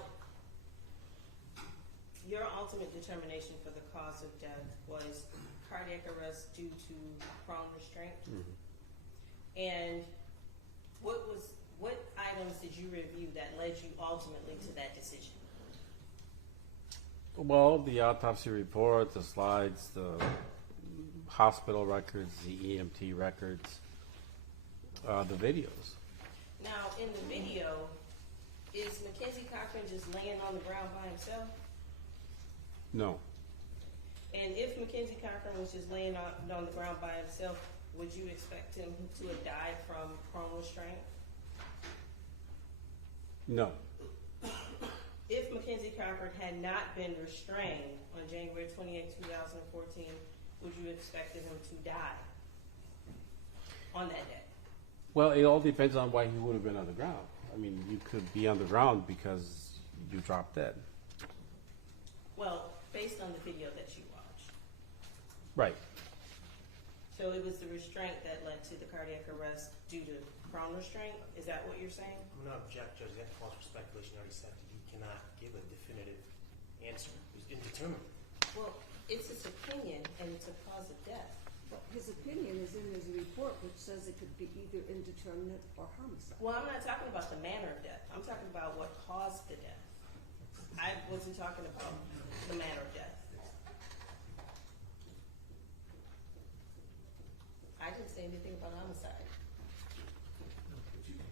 your ultimate determination for the cause of death was cardiac arrest due to prone restraint? And what items did you review that led you ultimately to that decision? Well, the autopsy report, the slides, the hospital records, the EMT records, the videos. Now, in the video, is Mackenzie Cochran just laying on the ground by himself? No. And if Mackenzie Cochran was just laying on the ground by himself, would you expect him to have died from prone restraint? No. If Mackenzie Cochran had not been restrained on January 28, 2014, would you expect him to die on that day? Well, it all depends on why he would have been on the ground. I mean, you could be on the ground because you dropped dead. Well, based on the video that you watched. Right. So it was the restraint that led to the cardiac arrest due to prone restraint? Is that what you're saying? I'm not object, Judge, that calls for speculation. I already said that you cannot give a definitive answer. It's indeterminate. Well, it's his opinion, and it's a cause of death. But his opinion is in his report, which says it could be either indeterminate or homicide. Well, I'm not talking about the manner of death. I'm talking about what caused the death. I wasn't talking about the manner of death. I didn't say anything about homicide.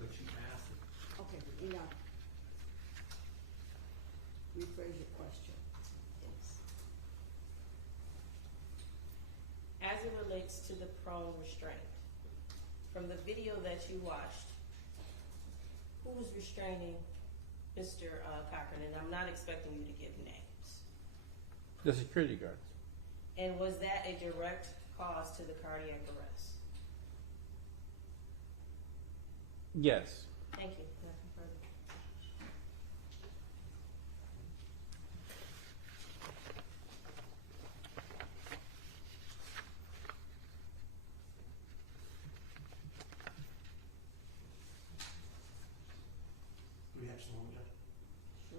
But you asked it. Okay, enough. Rephrase your question. Yes. As it relates to the prone restraint, from the video that you watched, who was restraining Mr. Cochran? And I'm not expecting you to give names. The security guards. And was that a direct cause to the cardiac arrest? Yes. Thank you. Nothing further. Do we have some more, Judge? Sure.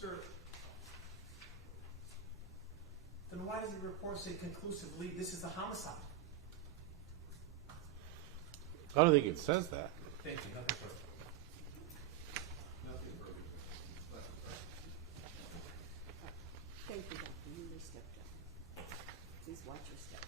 Sir, then why does the report say conclusively this is a homicide? I don't think it says that. Thank you, nothing further. Thank you, doctor. You may step down. Please watch your step.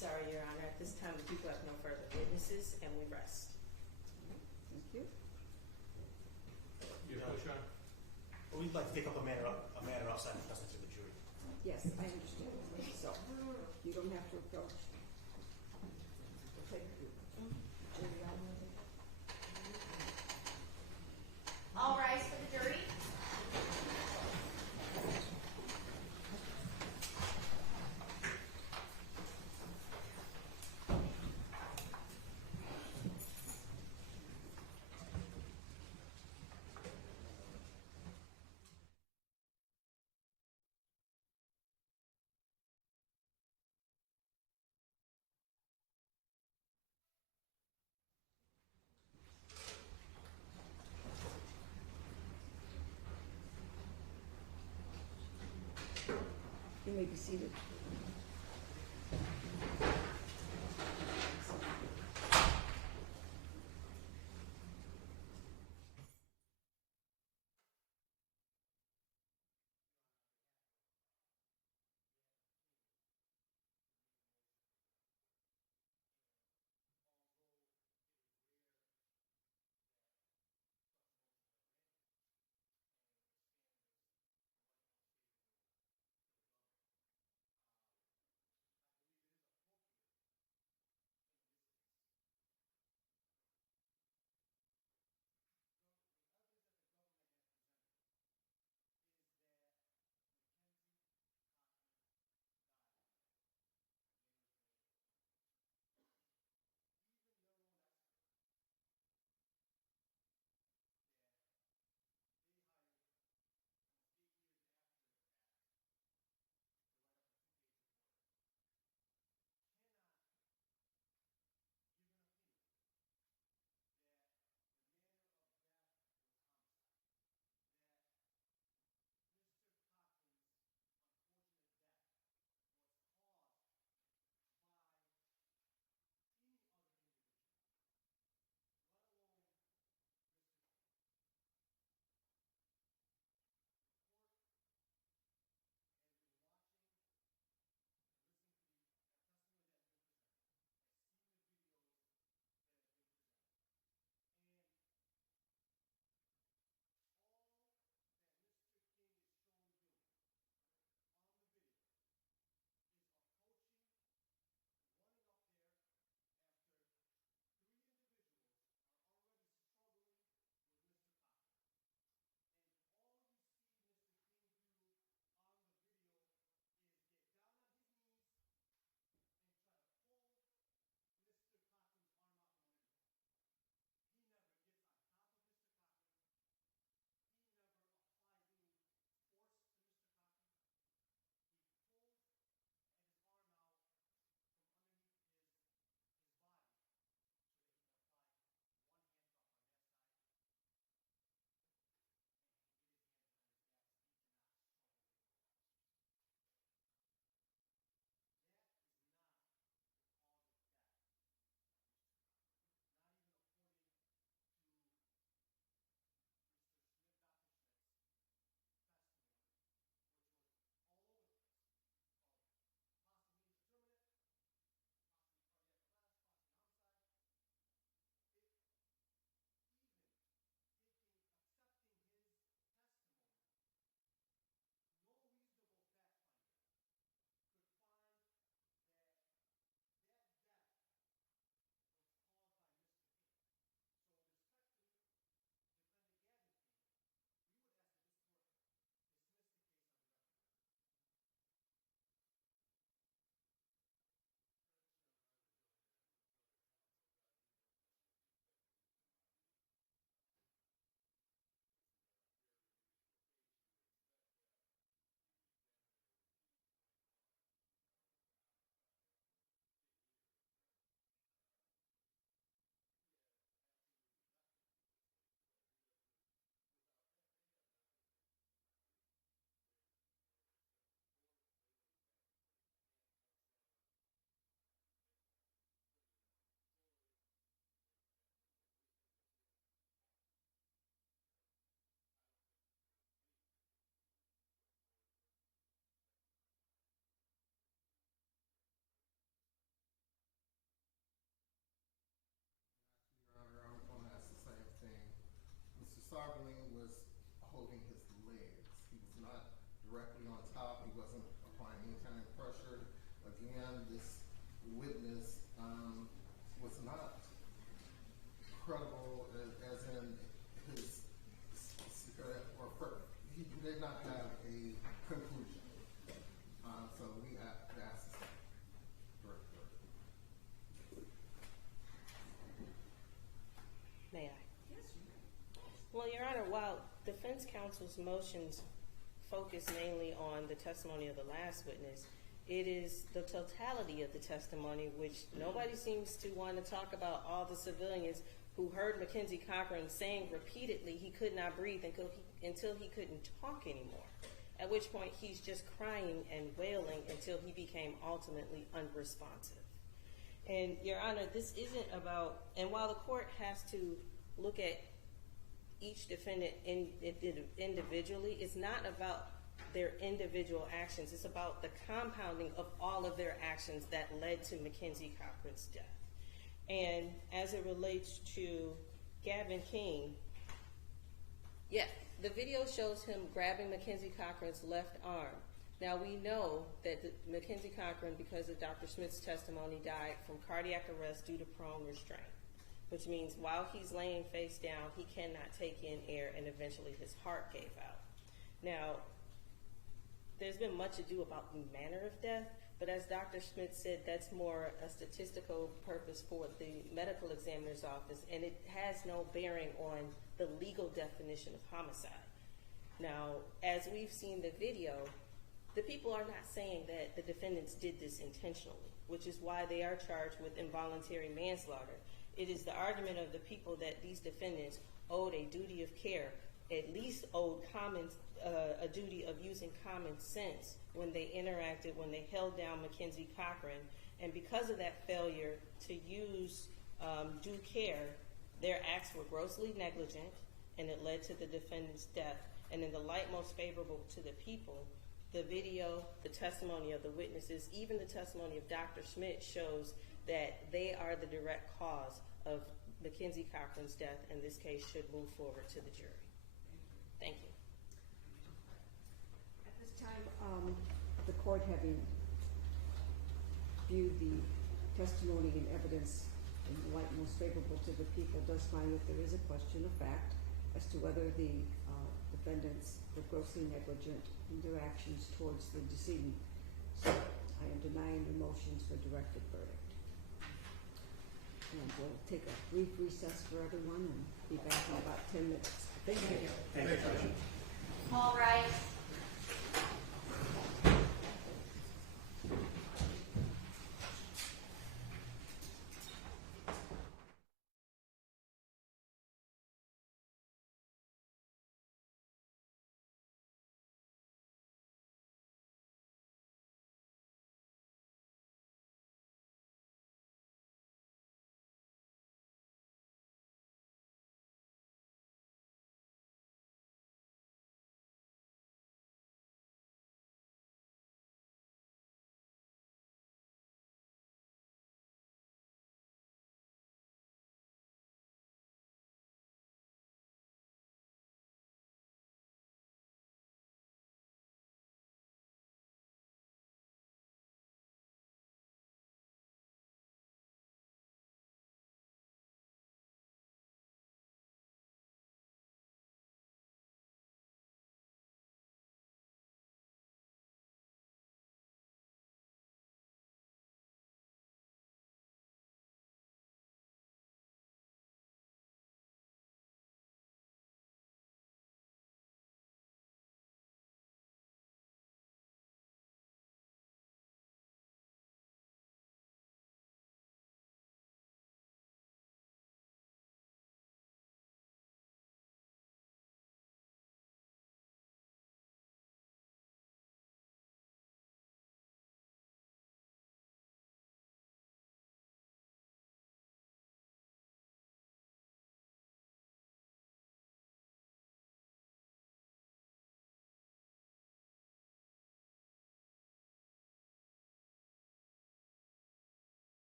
Sorry, Your Honor. At this time, we do have no further witnesses, and we rest. Thank you. Your question? Well, we'd like to take up a matter outside the presence of the jury. Yes, I understand. So, you don't have to approach. Take jury out. All rise for the jury. You may be seated. holding his legs. He was not directly on top. He wasn't applying any kind of pressure. Again, this witness was not credible as in his he did not have a conclusion. So we asked director. May I? Yes, you may. Well, Your Honor, while defense counsel's motions focus mainly on the testimony of the last witness, it is the totality of the testimony, which nobody seems to want to talk about all the civilians who heard Mackenzie Cochran saying repeatedly he could not breathe until he couldn't talk anymore, at which point he's just crying and wailing until he became ultimately unresponsive. And Your Honor, this isn't about, and while the court has to look at each defendant individually, it's not about their individual actions. It's about the compounding of all of their actions that led to Mackenzie Cochran's death. And as it relates to Gaven King, yeah, the video shows him grabbing Mackenzie Cochran's left arm. Now we know that Mackenzie Cochran, because of Dr. Schmidt's testimony, died from cardiac arrest due to prone restraint, which means while he's laying face down, he cannot take in air, and eventually his heart gave out. Now, there's been much ado about the manner of death, but as Dr. Schmidt said, that's more a statistical purpose for the medical examiner's office, and it has no bearing on the legal definition of homicide. Now, as we've seen the video, the people are not saying that the defendants did this intentionally, which is why they are charged with involuntary manslaughter. It is the argument of the people that these defendants owed a duty of care, at least owed a duty of using common sense when they interacted, when they held down Mackenzie Cochran. And because of that failure to use due care, their acts were grossly negligent, and it led to the defendant's death. And in the light most favorable to the people, the video, the testimony of the witnesses, even the testimony of Dr. Schmidt shows that they are the direct cause of Mackenzie Cochran's death, and this case should move forward to the jury. Thank you. At this time, the court, having viewed the testimony and evidence in the light most favorable to the people, does find that there is a question of fact as to whether the defendants were grossly negligent in their actions towards the decedent. So I am denying the motions for directed verdict. And we'll take a brief recess for everyone and be back in about 10 minutes. Thank you. Thank you. All rise.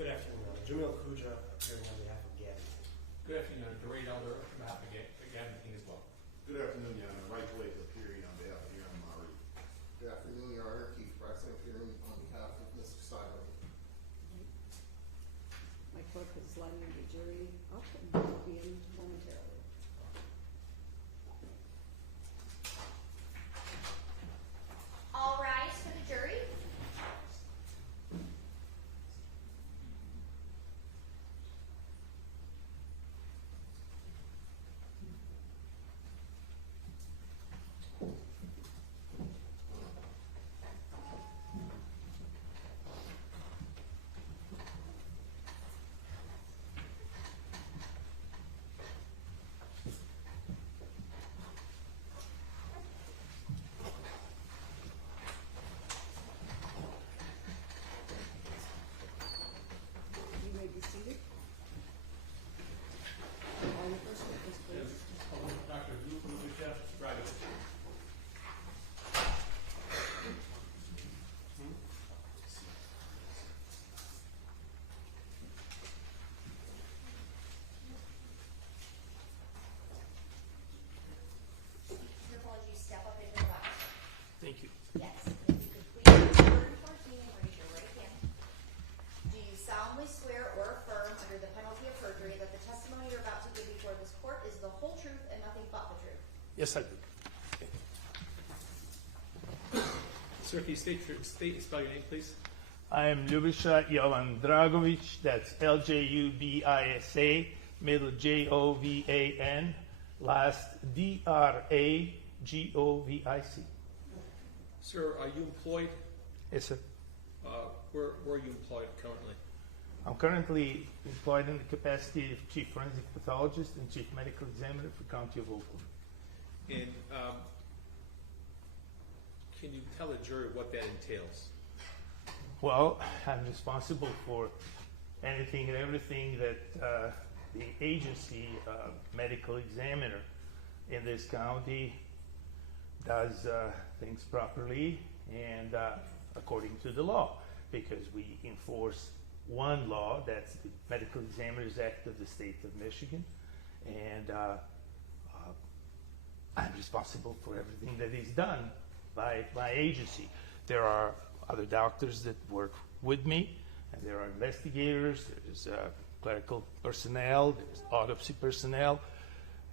Good afternoon, Jamil Kuja, appearing on behalf of Gaven. Good afternoon, Doreen Elder, on behalf of Gaven King as well. Good afternoon, Your Honor. Right Blake appearing on behalf of Aaron Maree. Good afternoon, Your Honor. Keith Braxton appearing on behalf of Mr. Seiberling. My clerk is lining the jury up and will be in momentarily. All rise for the jury. You may be seated. Call your first witness, please. Dr. Lucius Dragovich. Your apologies, step up into the box. Thank you. Yes, if you could please turn towards me and raise your right hand. Do you solemnly swear or affirm under the penalty of perjury that the testimony you're about to give before this court is the whole truth and nothing but the truth? Yes, I do. Sir, can you spell your name, please? I am Lucius Dragovich, that's Ljubisa, middle Jovan, last Dragovic. Sir, are you employed? Yes, sir. Where are you employed currently? I'm currently employed in the capacity of Chief Forensic Pathologist and Chief Medical Examiner for County of Oakland. And can you tell the jury what that entails? Well, I'm responsible for anything and everything that the agency medical examiner in this county does things properly and according to the law, because we enforce one law, that's the Medical Examiners Act of the state of Michigan, and I'm responsible for everything that is done by my agency. There are other doctors that work with me, and there are investigators, there's clerical personnel, there's autopsy personnel.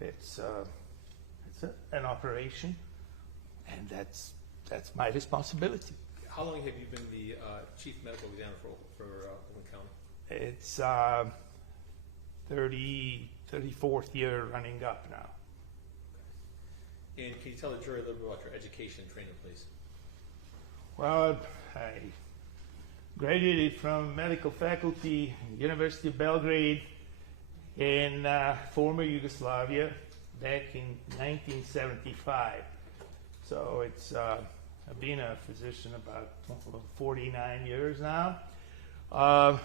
It's an operation, and that's my responsibility. How long have you been the chief medical examiner for Oakland County? It's 34th year running up now. And can you tell the jury a little bit about your education and training, please? Well, I graduated from medical faculty, University of Belgrade in former Yugoslavia back in 1975. So it's I've been a physician about 49 years now. I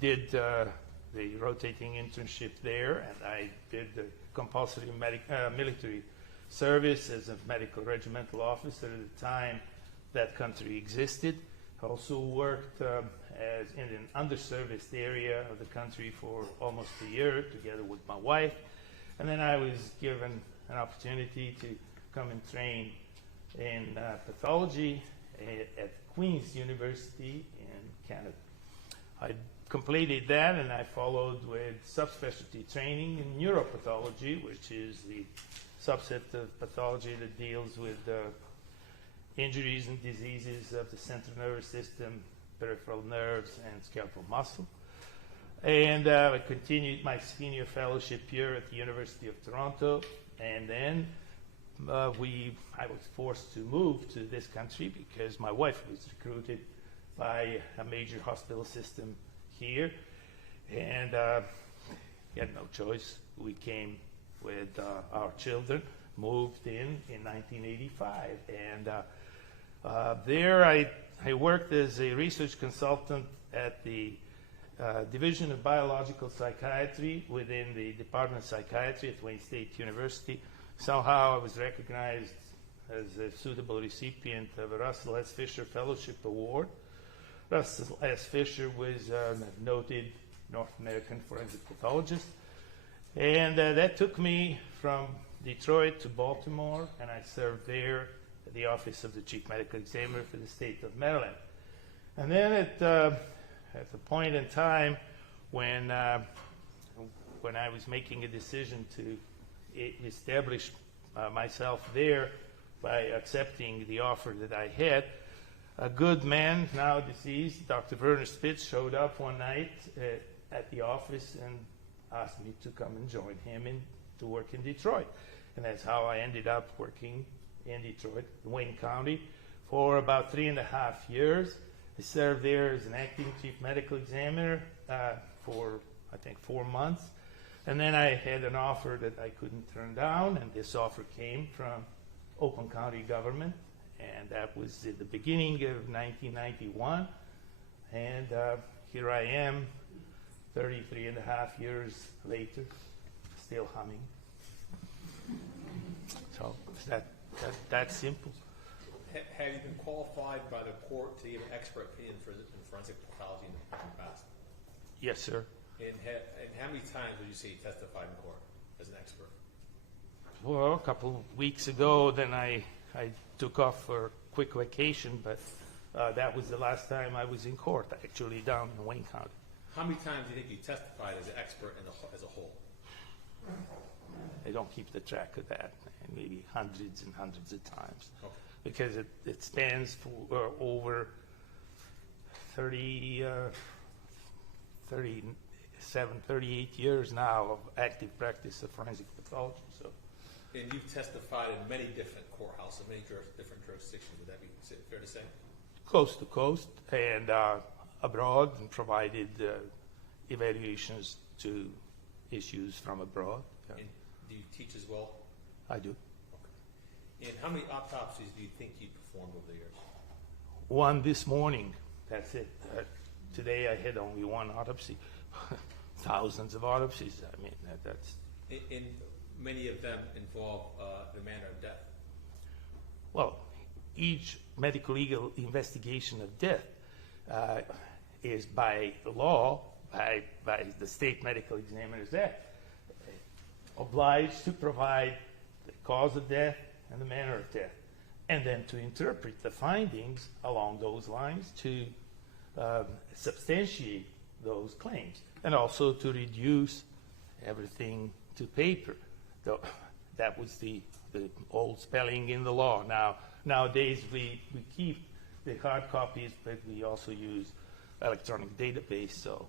did the rotating internship there, and I did the compulsory military service as a medical regimental officer at the time that country existed. I also worked as in an underserviced area of the country for almost a year together with my wife. And then I was given an opportunity to come and train in pathology at Queen's University in Canada. I completed that, and I followed with subspecialty training in neuropathology, which is the subset of pathology that deals with injuries and diseases of the central nervous system, peripheral nerves, and skeletal muscle. And I continued my senior fellowship here at the University of Toronto, and then I was forced to move to this country because my wife was recruited by a major hospital system here, and we had no choice. We came with our children, moved in 1985, and there I worked as a research consultant at the Division of Biological Psychiatry within the Department of Psychiatry at Wayne State University. Somehow I was recognized as a suitable recipient of a Russell S. Fisher Fellowship Award. Russell S. Fisher was a noted North American forensic pathologist. And that took me from Detroit to Baltimore, and I served there at the office of the Chief Medical Examiner for the state of Maryland. And then at the point in time when I was making a decision to establish myself there by accepting the offer that I had, a good man, now deceased, Dr. Werner Spitz, showed up one night at the office and asked me to come and join him to work in Detroit. And that's how I ended up working in Detroit, Wayne County, for about 3.5 years. I served there as an acting chief medical examiner for, I think, 4 months. And then I had an offer that I couldn't turn down, and this offer came from Oakland County government, and that was at the beginning of 1991. And here I am, 33.5 years later, still humming. So that's simple. Have you been qualified by the court to give an expert opinion in forensic pathology in the past? Yes, sir. And how many times would you say you testified in court as an expert? Well, a couple of weeks ago, then I took off for a quick vacation, but that was the last time I was in court, actually, down in Wayne County. How many times do you think you testified as an expert as a whole? I don't keep the track of that, maybe hundreds and hundreds of times. Okay. Because it spans for over 37, 38 years now of active practice of forensic pathology. So, and you've testified in many different courthouses, many different jurisdictions. Would that be fair to say? Coast to coast and abroad, and provided evaluations to issues from abroad. Yeah. And do you teach as well? I do. And how many autopsies do you think you performed over the years? One this morning. That's it. Today I had only one autopsy. Thousands of autopsies. I mean, that's. And many of them involve the manner of death. Well, each medical legal investigation of death is by law, by the State Medical Examiner's Act, obliged to provide the cause of death and the manner of death, and then to interpret the findings along those lines to substantiate those claims, and also to reduce everything to paper. That was the old spelling in the law. Nowadays we keep the hard copies, but we also use electronic database. So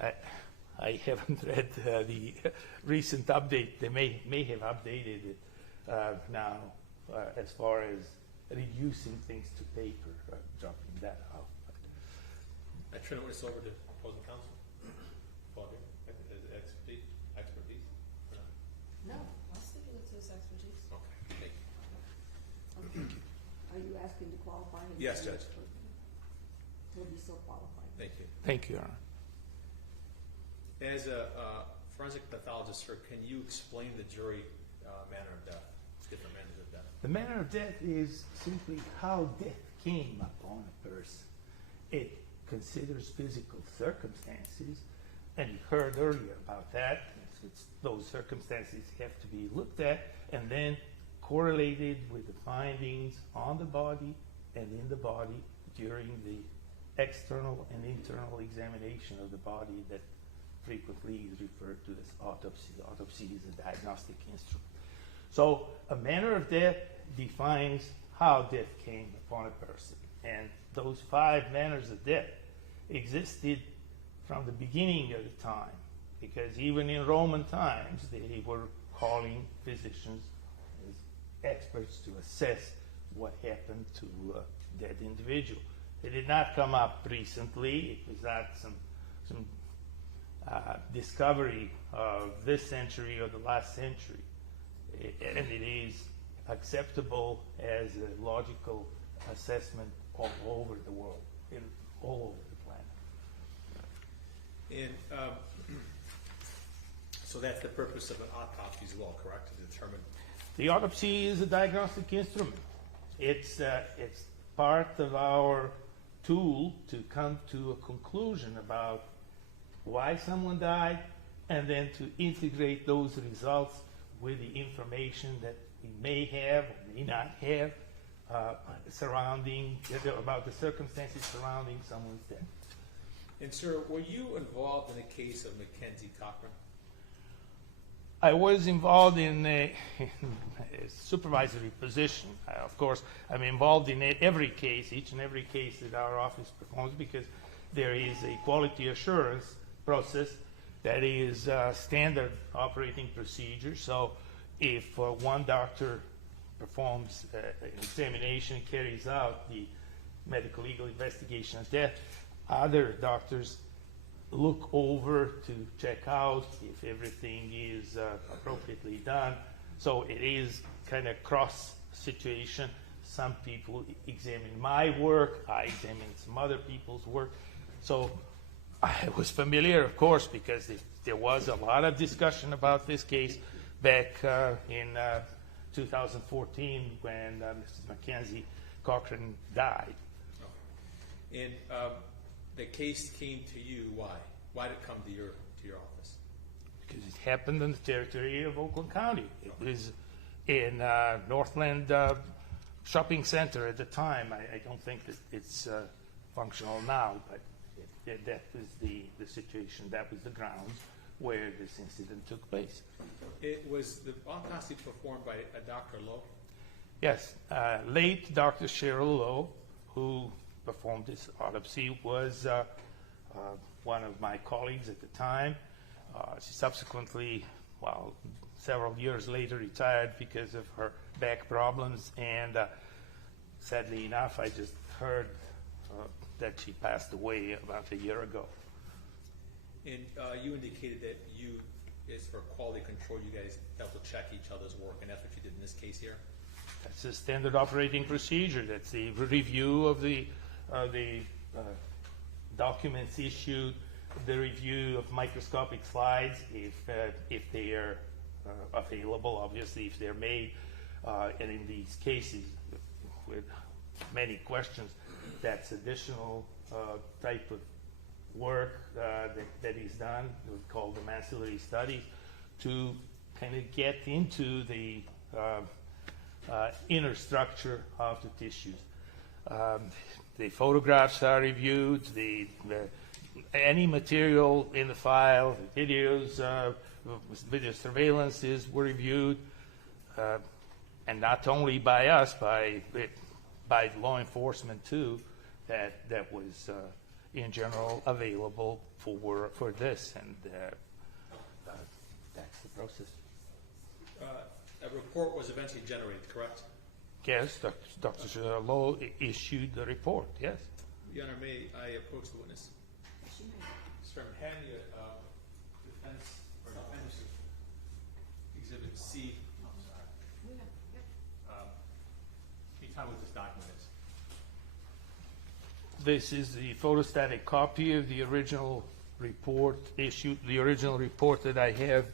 I haven't read the recent update. They may have updated it now as far as reducing things to paper, dropping that out. I turn this over to opposing counsel. Paul, expertise? No, I'll stick with his expertise. Okay. Okay. Are you asking to qualify him? Yes, Judge. He'll be so qualified. Thank you. Thank you, Your Honor. As a forensic pathologist, sir, can you explain the jury manner of death, different manners of death? The manner of death is simply how death came upon a person. It considers physical circumstances, and you heard earlier about that. Those circumstances have to be looked at and then correlated with the findings on the body and in the body during the external and internal examination of the body that frequently is referred to as autopsy. The autopsy is a diagnostic instrument. So a manner of death defines how death came upon a person. And those 5 manners of death existed from the beginning of the time, because even in Roman times they were calling physicians as experts to assess what happened to a dead individual. It did not come up recently. It was not some discovery of this century or the last century. And it is acceptable as a logical assessment all over the world, all over the planet. And so that's the purpose of an autopsy as well, correct? To determine. The autopsy is a diagnostic instrument. It's part of our tool to come to a conclusion about why someone died, and then to integrate those results with the information that we may have or may not have about the circumstances surrounding someone's death. And sir, were you involved in the case of Mackenzie Cochran? I was involved in a supervisory position. Of course, I'm involved in every case, each and every case that our office performs, because there is a quality assurance process that is standard operating procedure. So if one doctor performs an examination, carries out the medical legal investigation of death, other doctors look over to check out if everything is appropriately done. So it is kind of cross situation. Some people examine my work, I examine some other people's work. So I was familiar, of course, because there was a lot of discussion about this case back in 2014 when Mrs. Mackenzie Cochran died. And the case came to you, why? Why did it come to your office? Because it happened in the territory of Oakland County. It was in Northland Shopping Center at the time. I don't think that it's functional now, but that was the situation. That was the grounds where this incident took place. It was the autopsy performed by a Dr. Lowe? Yes, late Dr. Cheryl Lowe, who performed this autopsy, was one of my colleagues at the time. She subsequently, several years later, retired because of her back problems, and sadly enough, I just heard that she passed away about a year ago. And you indicated that you, as for quality control, you guys double check each other's work, and that's what you did in this case here? That's a standard operating procedure. That's the review of the documents issued, the review of microscopic slides if they are available, obviously if they're made, and in these cases with many questions, that's additional type of work that is done, called the ancillary studies, to kind of get into the inner structure of the tissues. The photographs are reviewed, any material in the file, the videos, video surveillances were reviewed, and not only by us, by law enforcement too, that was in general available for this, and that's the process. A report was eventually generated, correct? Yes, Dr. Lowe issued the report, yes. Your Honor, may I approach the witness? She may. Sir, I'm handing you defense or defense exhibit C. Can you tell me what this document is? This is the photostatic copy of the original report issued, the original report that I have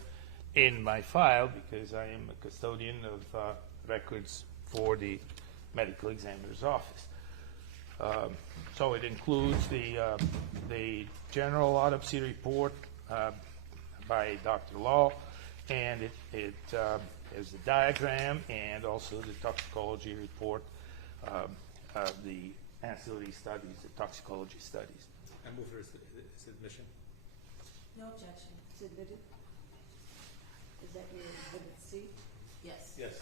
in my file, because I am a custodian of records for the medical examiner's office. So it includes the general autopsy report by Dr. Law, and it has the diagram and also the toxicology report of the ancillary studies, the toxicology studies. I move for his admission. No objection. Submitted. Is that your exhibit C? Yes. Yes.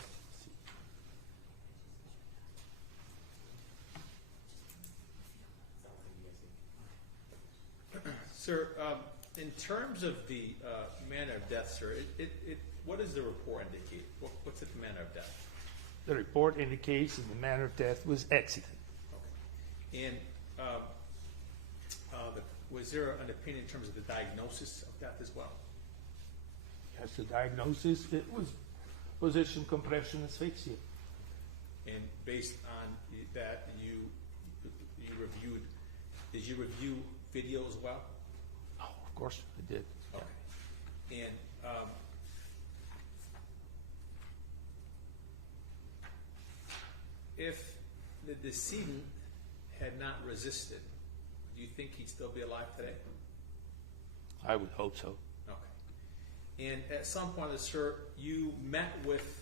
Sir, in terms of the manner of death, sir, what does the report indicate? What's the manner of death? The report indicates that the manner of death was accident. Okay. And was there an opinion in terms of the diagnosis of death as well? As the diagnosis, it was position compression asphyxia. And based on that, you reviewed, did you review video as well? Oh, of course I did. Okay. And if the decedent had not resisted, do you think he'd still be alive today? I would hope so. Okay. And at some point, sir, you met with.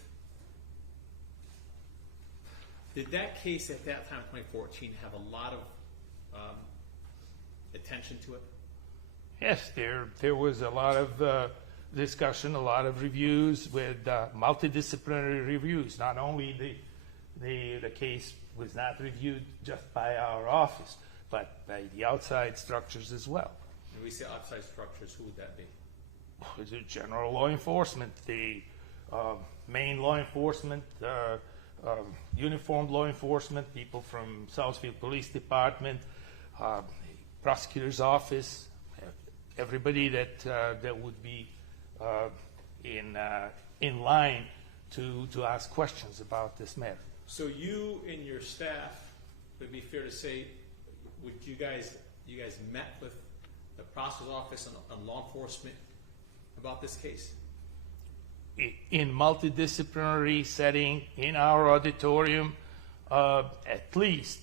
Did that case at that time, 2014, have a lot of attention to it? Yes, there was a lot of discussion, a lot of reviews with multidisciplinary reviews. Not only the case was not reviewed just by our office, but by the outside structures as well. When we say outside structures, who would that be? Is it general law enforcement, the main law enforcement, uniformed law enforcement, people from Southfield Police Department, prosecutor's office, everybody that would be in line to ask questions about this matter. So you and your staff, would it be fair to say, would you guys met with the prosecutor's office and law enforcement about this case? In multidisciplinary setting, in our auditorium, at least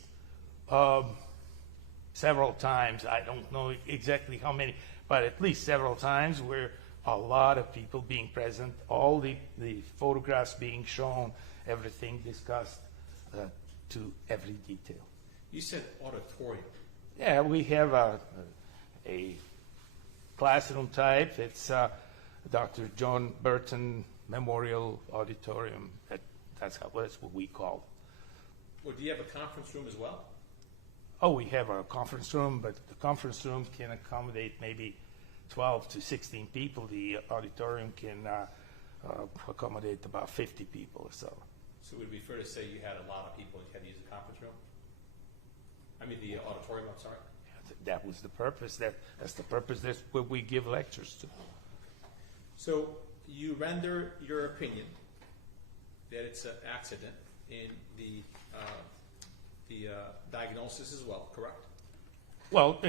several times. I don't know exactly how many, but at least several times where a lot of people being present, all the photographs being shown, everything discussed to every detail. You said auditorium. Yeah, we have a classroom type. It's Dr. John Burton Memorial Auditorium. That's what we call it. Well, do you have a conference room as well? Oh, we have a conference room, but the conference room can accommodate maybe 12 to 16 people. The auditorium can accommodate about 50 people or so. So would it be fair to say you had a lot of people that had to use the conference room? I mean the auditorium, I'm sorry. That was the purpose. That's the purpose. That's what we give lectures to. So you render your opinion that it's an accident in the diagnosis as well, correct? Well,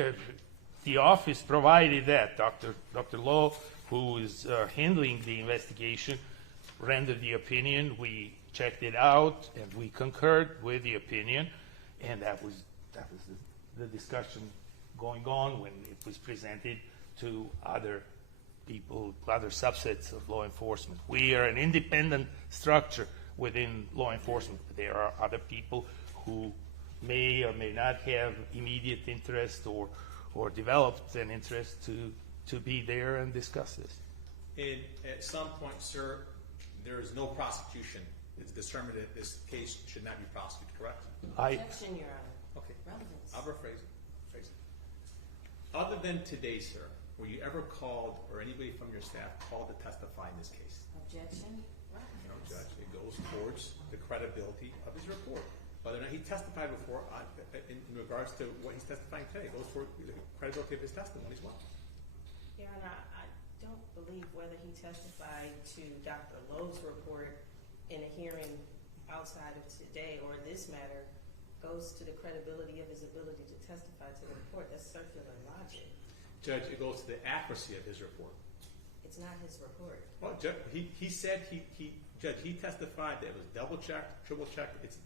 the office provided that. Dr. Lowe, who is handling the investigation, rendered the opinion. We checked it out, and we concurred with the opinion, and that was the discussion going on when it was presented to other people, other subsets of law enforcement. We are an independent structure within law enforcement. There are other people who may or may not have immediate interest or developed an interest to be there and discuss this. And at some point, sir, there is no prosecution. It's determined that this case should not be prosecuted, correct? Objection, Your Honor. Okay. Relevance. I'll rephrase it. Other than today, sir, were you ever called or anybody from your staff called to testify in this case? Objection. No, Judge. It goes towards the credibility of his report. Whether or not he testified before, in regards to what he's testifying today, it goes for the credibility of his testimony as well. Your Honor, I don't believe whether he testified to Dr. Lowe's report in a hearing outside of today or this matter goes to the credibility of his ability to testify to the report. That's circular logic. Judge, it goes to the accuracy of his report. It's not his report. Well, Judge, he said Judge, he testified that it was double checked, triple checked. It's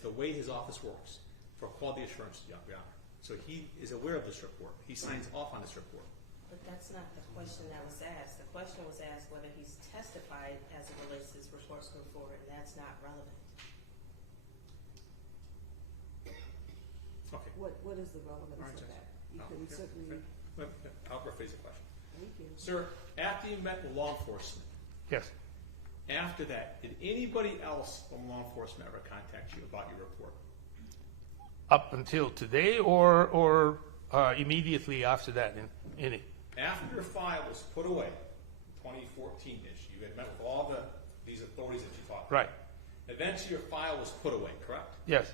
the way his office works for quality assurance, Your Honor. So he is aware of this report. He signs off on this report. But that's not the question that was asked. The question was asked whether he's testified as it relates to his reports going forward, and that's not relevant. Okay. What is the relevance All right, of Judge. that? You No, can here, certainly, here. I'll rephrase the question. thank you. Sir, after you met with law enforcement, Yes. after that, did anybody else from law enforcement ever contact you about your report? Up until today or immediately after that? After your file was put away, 2014-ish, you had met with all these authorities that you talked to. Right. Eventually your file was put away, correct? Yes.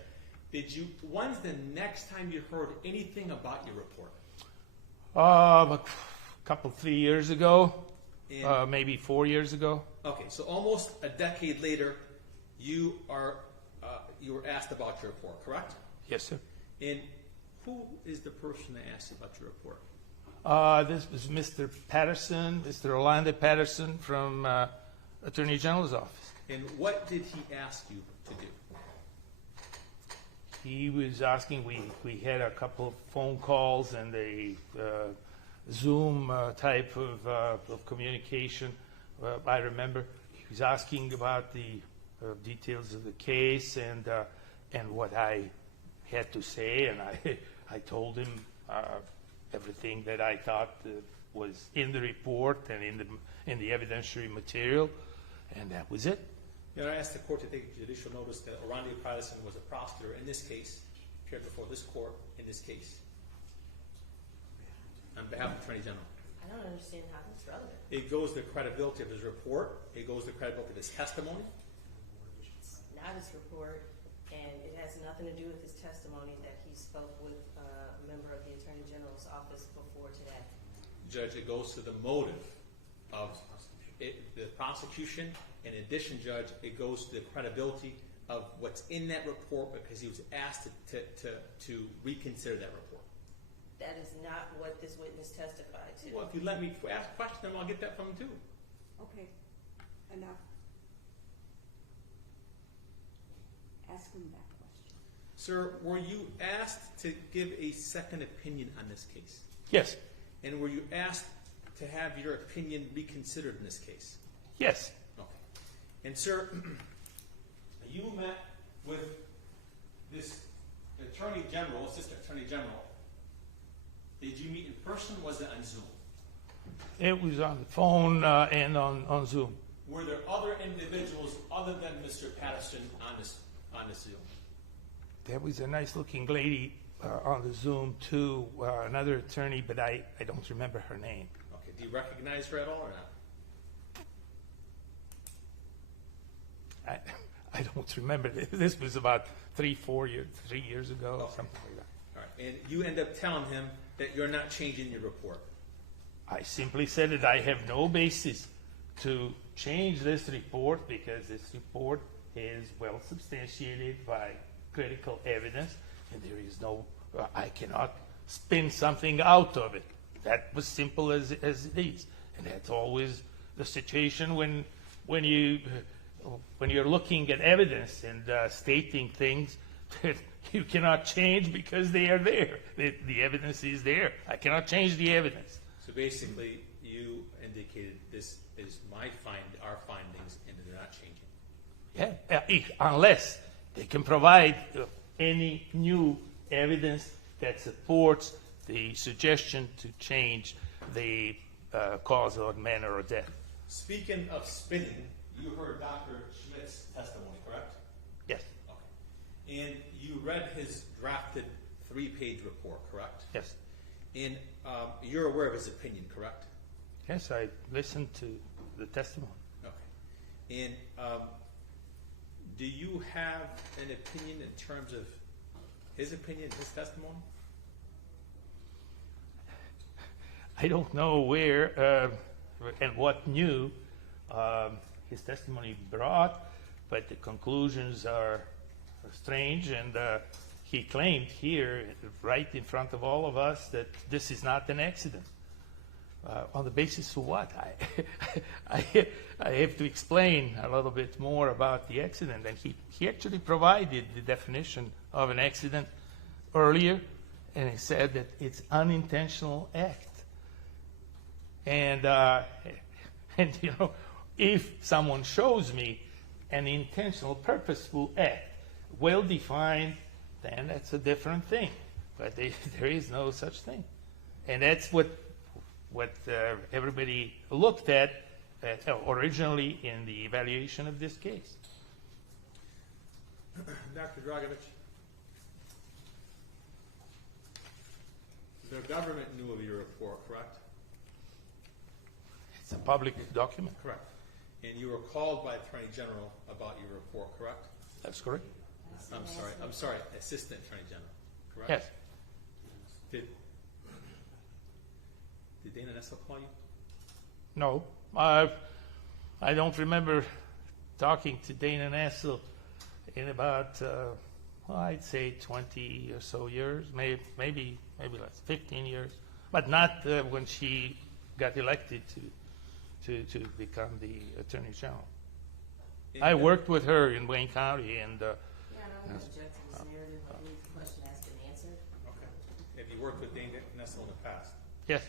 When's the next time you heard anything about your report? A couple, 3 years ago, And- maybe 4 years ago. Okay, so almost a decade later, you were asked about your report, correct? Yes, sir. And who is the person that asked about your report? This was Mr. Patterson, Mr. Orlando Patterson from Attorney General's office. And what did he ask you to do? He was asking, we had a couple of phone calls and a Zoom type of communication. I remember he was asking about the details of the case and what I had to say, and I told him everything that I thought was in the report and in the evidentiary material, and that was it. You know, I asked the court to take judicial notice that Orondia Patterson was a prosecutor in this case, appeared before this court in this case. On behalf of the Attorney General. I don't understand how that's relevant. It goes to the credibility of his report. It goes to the credibility of his testimony. It's not his report, and it has nothing to do with his testimony that he spoke with a member of the Attorney General's office before today. Judge, it goes to the motive of the prosecution. In addition, Judge, it goes to the credibility of what's in that report because he was asked to reconsider that report. That is not what this witness testified to. Well, if you let me ask questions, then I'll get that from him too. Okay, enough. Ask him that question. Sir, were you asked to give a second opinion on this case? Yes. And were you asked to have your opinion reconsidered in this case? Yes. Okay. And sir, you met with this Attorney General, Assistant Attorney General. Did you meet in person or was it on Zoom? It was on the phone and on Zoom. Were there other individuals other than Mr. Patterson on this Zoom? There was a nice-looking lady on the Zoom, too, another attorney, but I don't remember her name. Okay. Do you recognize her at all or not? I don't remember. This was about 3 years ago, Okay. something like that. All right. And you end up telling him that you're not changing your report. I simply said that I have no basis to change this report because this report is well substantiated by critical evidence, and there is no, I cannot spin something out of it. That was simple as it is, and that's always the situation when you're looking at evidence and stating things that you cannot change because they are there. The evidence is there. I cannot change the evidence. So basically, you indicated this is our findings, and they're not changing. Yeah, unless they can provide any new evidence that supports the suggestion to change the cause or manner of death. Speaking of spinning, you heard Dr. Schmidt's testimony, correct? Yes. Okay. And you read his drafted 3-page report, correct? Yes. And you're aware of his opinion, correct? Yes, I listened to the testimony. Okay. And do you have an opinion in terms of his opinion, his testimony? I don't know where and what new his testimony brought, but the conclusions are strange, and he claimed here, right in front of all of us, that this is not an accident. On the basis of what? I have to explain a little bit more about the accident, and he actually provided the definition of an accident earlier, and he said that it's unintentional act. And you know, if someone shows me an intentional, purposeful act, well defined, then that's a different thing. But there is no such thing, and that's what everybody looked at originally in the evaluation of this case. Dr. Dragovich, the government knew of your report, correct? It's a public document. Correct. And you were called by Attorney General about your report, correct? That's correct. I'm sorry, Assistant Attorney General, correct? Yes. Did Dana Nessel call you? No, I don't remember talking to Dana Nessel in about, I'd say 20 or so years, maybe less, 15 years, but not when she got elected to become the Attorney General. I worked with her in Wayne County, and object to this narrative. I believe the question has been answered. Okay. Have you worked with Dane Nessel in the past? Yes.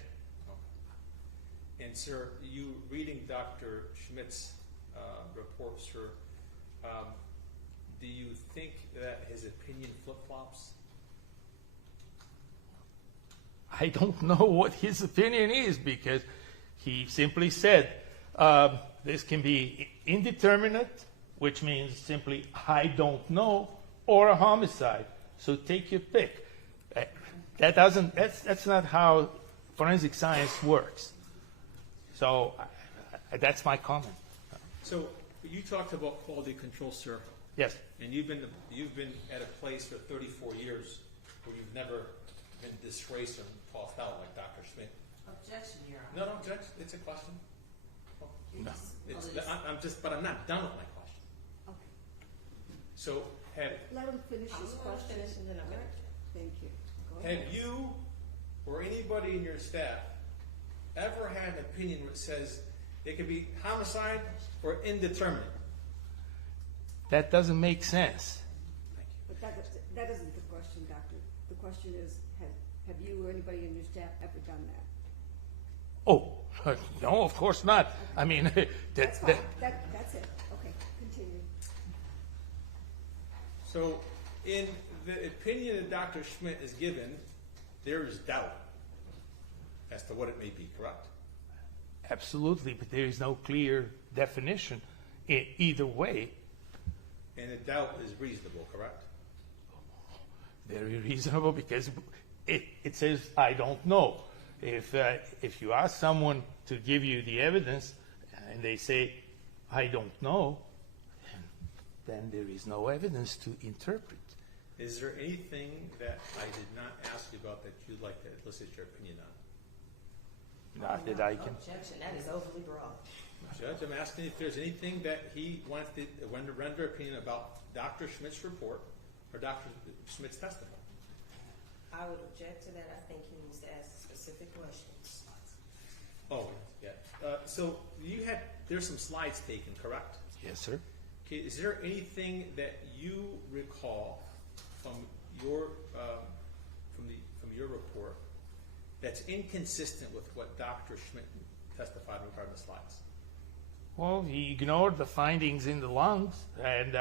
Okay. And sir, you reading Dr. Schmidt's report, sir, do you think that his opinion flip-flops? I don't know what his opinion is because he simply said this can be indeterminate, which means simply I don't know, or a homicide. So take your pick. That's not how forensic science works. So that's my comment. So you talked about quality control, sir, Yes. and you've been at a place for 34 years where you've never been disgraced or tossed out like Dr. Schmidt. Objection, Your Honor. No, Judge, it's a question. No. But I'm not done with my question. Okay, So let him finish I'm his gonna question. finish and then I'm gonna- Thank you. Go ahead. have you or anybody in your staff ever had an opinion where it says it could be homicide or indeterminate? That doesn't make sense. But that isn't the question, Doctor. The question is, have you or anybody in your staff ever done that? Oh, no, of course not. I mean, That's fine. That's it. Okay, continue. So in the opinion that Dr. Schmidt is given, there is doubt as to what it may be, correct? absolutely, but there is no clear definition either way. And the doubt is reasonable, correct? Very reasonable because it says, I don't know. If you ask someone to give you the evidence and they say, I don't know, then there is no evidence to interpret. Is there anything that I did not ask you about that you'd like to elicit your opinion on? Not that I can. Objection, that is overly broad. Judge, I'm asking if there's anything that he wanted to render opinion about Dr. Schmidt's report or Dr. Schmidt's testimony. I would object to that. I think he needs to ask specific questions. Oh, yeah. So there's some slides taken, correct? Yes, sir. Okay, is there anything that you recall from your report that's inconsistent with what Dr. Schmidt testified regarding the slides? Well, he ignored the findings in the lungs, and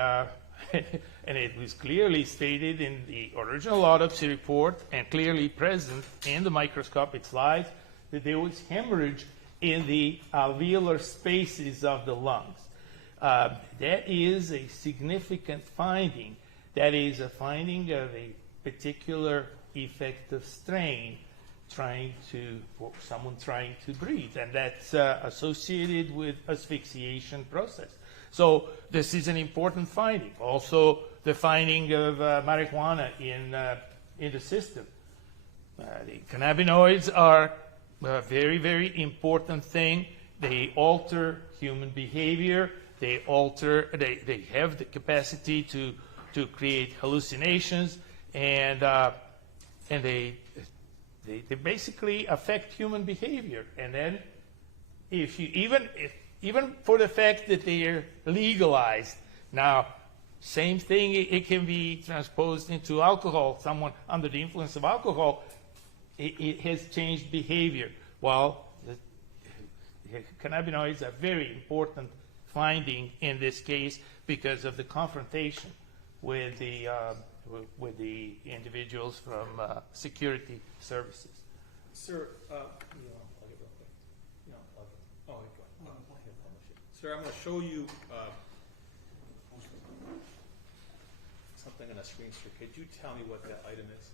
and it was clearly stated in the original autopsy report and clearly present in the microscopic slides that there was hemorrhage in the alveolar spaces of the lungs. That is a significant finding. That is a finding of a particular effective strain for someone trying to breathe, and that's associated with asphyxiation process. So this is an important finding. Also, the finding of marijuana in the system. The cannabinoids are a very, very important thing. They alter human behavior. They have the capacity to create hallucinations, and they basically affect human behavior. And then, if you even for the fact that they are legalized now, same thing. It can be transposed into alcohol. Someone under the influence of alcohol, it has changed behavior. Well, the cannabinoids are very important finding in this case because of the confrontation with the individuals from security services. Sir, Sir, I'm going to show you something on the screen, sir. Could you tell me what that item is?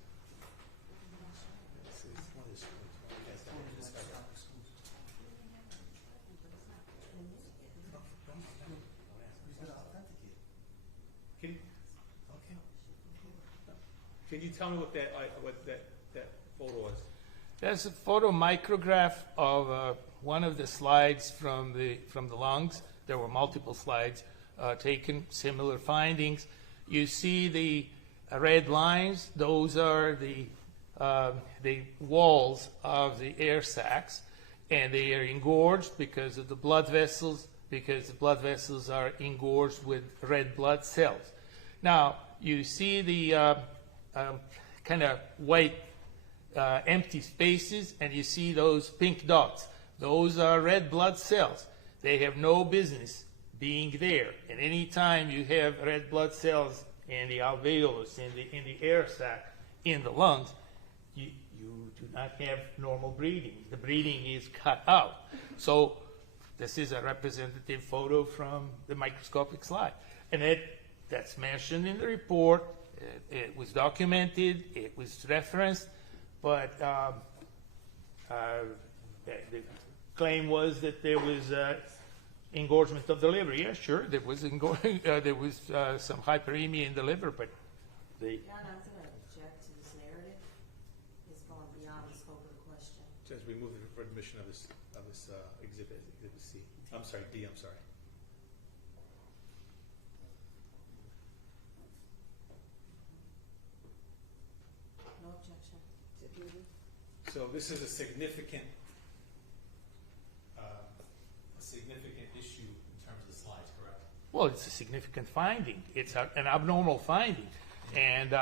Can you tell me what that photo is? That's a photomicrograph of one of the slides from the lungs. There were multiple slides taken, similar findings. You see the red lines; those are the walls of the air sacs, and they are engorged because of the blood vessels. Because the blood vessels are engorged with red blood cells. Now, you see the kind of white empty spaces, and you see those pink dots. Those are red blood cells. They have no business being there. And any time you have red blood cells in the alveolus, in the air sac, in the lungs, you do not have normal breathing. The breathing is cut out. So this is a representative photo from the microscopic slide. And that's mentioned in the report. It was documented. It was referenced. But the claim was that there was engorgement of the liver. Yeah, sure, there was some hyperemia in the liver, but Your Honor, I'm going to object to this narrative. It's going beyond the scope of the question. Judge, we move for admission of this exhibit C. I'm sorry, D. I'm sorry. No objection. So this is a significant issue in terms of the slides, correct? well, it's a significant finding. It's an abnormal finding, and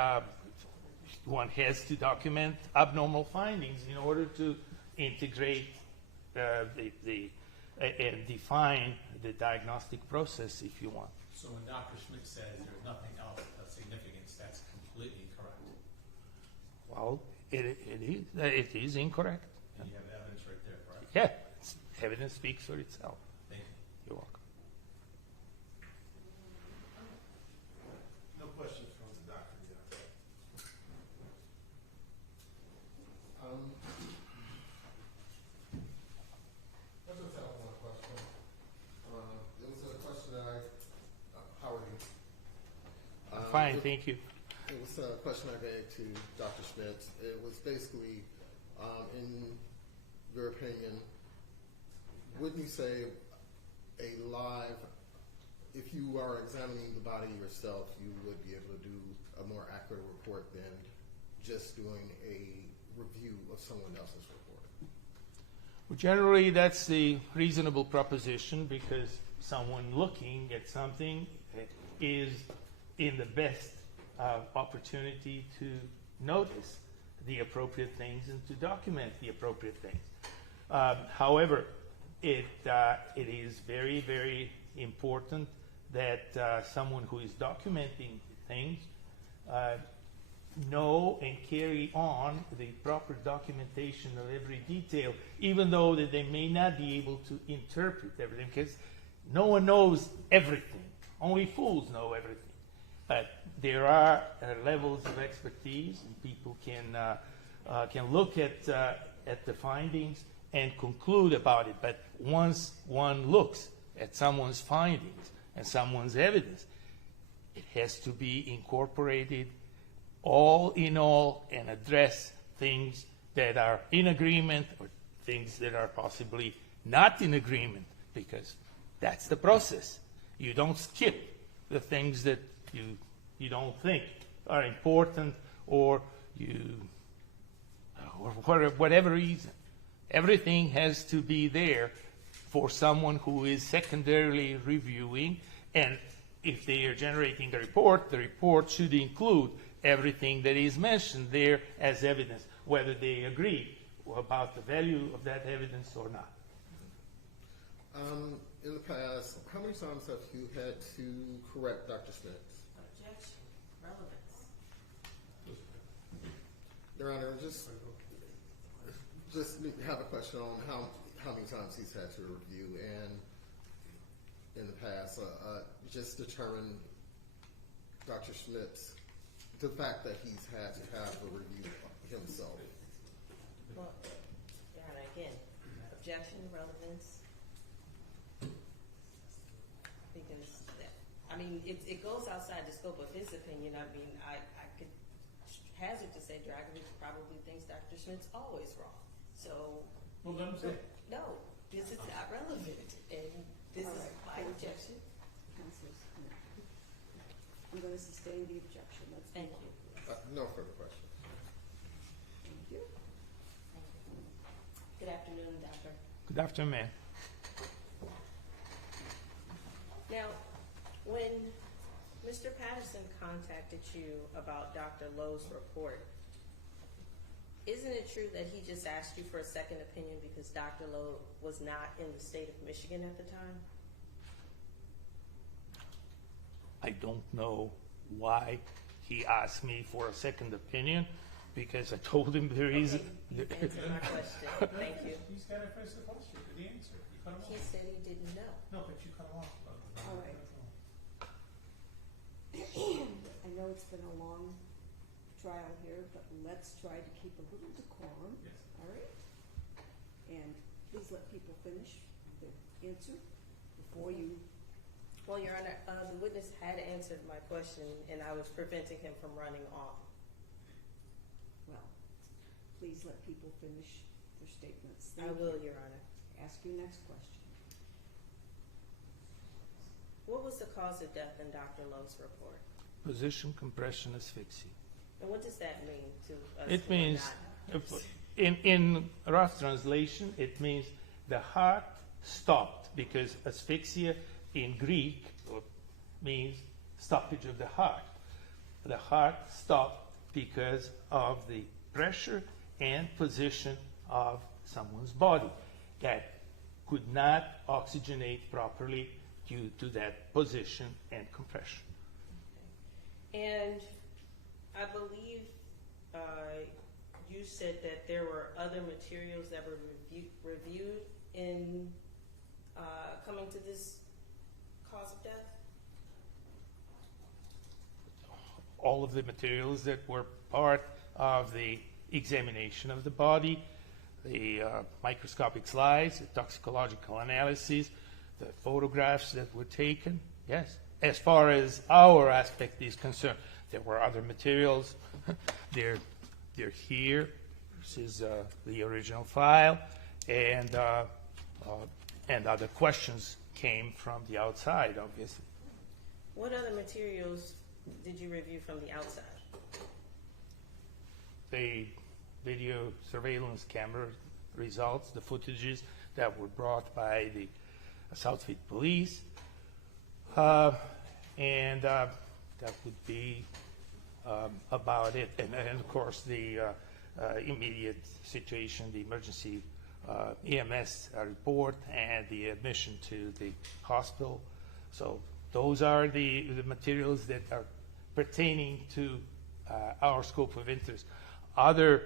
one has to document abnormal findings in order to integrate and define the diagnostic process, if you want. So when Dr. Schmidt says there's nothing else of significance, that's completely incorrect. Well, it is incorrect. And you have evidence right there, correct? Yeah, evidence speaks for itself. Thank you. You're welcome. No questions from the doctor yet. I just have one question. It was a question that how are you? Fine, thank you. It was a question I gave to Dr. Schmidt. It was basically, in your opinion, wouldn't you say if you are examining the body yourself, you would be able to do a more accurate report than just doing a review of someone else's report? Well, generally, that's the reasonable proposition, because someone looking at something is in the best opportunity to notice the appropriate things and to document the appropriate things. However, it is very, very important that someone who is documenting things know and carry on the proper documentation of every detail, even though that they may not be able to interpret everything, because no one knows everything. Only fools know everything. But there are levels of expertise, and people can look at the findings and conclude about it. But once one looks at someone's findings and someone's evidence, it has to be incorporated all in all and address things that are in agreement or things that are possibly not in agreement, because that's the process. You don't skip the things that you don't think are important, or for whatever reason. Everything has to be there for someone who is secondarily reviewing, and if they are generating a report, the report should include everything that is mentioned there as evidence, whether they agree about the value of that evidence or not. In the past, how many times have you had to correct Dr. Schmidt? Objection. Relevance. Your Honor, just have a question on how many times he's had to review, and in the past, just determine Dr. Schmidt's, the fact that he's had to have a review himself. Well, Your Honor, again, objection, relevance. Because, it goes outside the scope of his opinion. I could hazard to say Dragovich probably thinks Dr. Schmidt's always wrong. So, Well, let him say. no, this is not relevant, and this All is right. my objection. Counselors, I'm going to sustain the objection. Let's Thank move you. on. No further questions. Thank you. Good afternoon, Doctor. Good afternoon, ma'am. Now, when Mr. Patterson contacted you about Dr. Lowe's report. Isn't it true that he just asked you for a second opinion because Dr. Lowe was not in the state of Michigan at the time? I don't know why he asked me for a second opinion, because I told him there is. Okay, you've answered my question. Thank you. He's got to finish the question, the answer. You cut him He off. said he didn't know. No, but you cut him off. All right. I know it's been a long trial here, but let's try to keep a little decorum. Yes. All right? And please let people finish the answer before you. Well, Your Honor, the witness had answered my question, and I was preventing him from running off. Well, please let people finish their statements. I Thank will, you. Your Honor. Ask your next question. What was the cause of death in Dr. Lowe's report? Position, compression, asphyxia. And what does that mean to us? It who are means, not- in rough translation, it means the heart stopped, because asphyxia in Greek means stoppage of the heart. The heart stopped because of the pressure and position of someone's body that could not oxygenate properly due to that position and compression. And I believe you said that there were other materials that were reviewed in coming to this cause of death? All of the materials that were part of the examination of the body, the microscopic slides, the toxicological analysis, the photographs that were taken. Yes, as far as our aspect is concerned, there were other materials. They're here. This is the original file, and other questions came from the outside, obviously. What other materials did you review from the outside? The video surveillance camera results, the footages that were brought by the Southfield police, and that would be about it. And of course, the immediate situation, the emergency EMS report, and the admission to the hospital. So those are the materials that are pertaining to our scope of interest. Other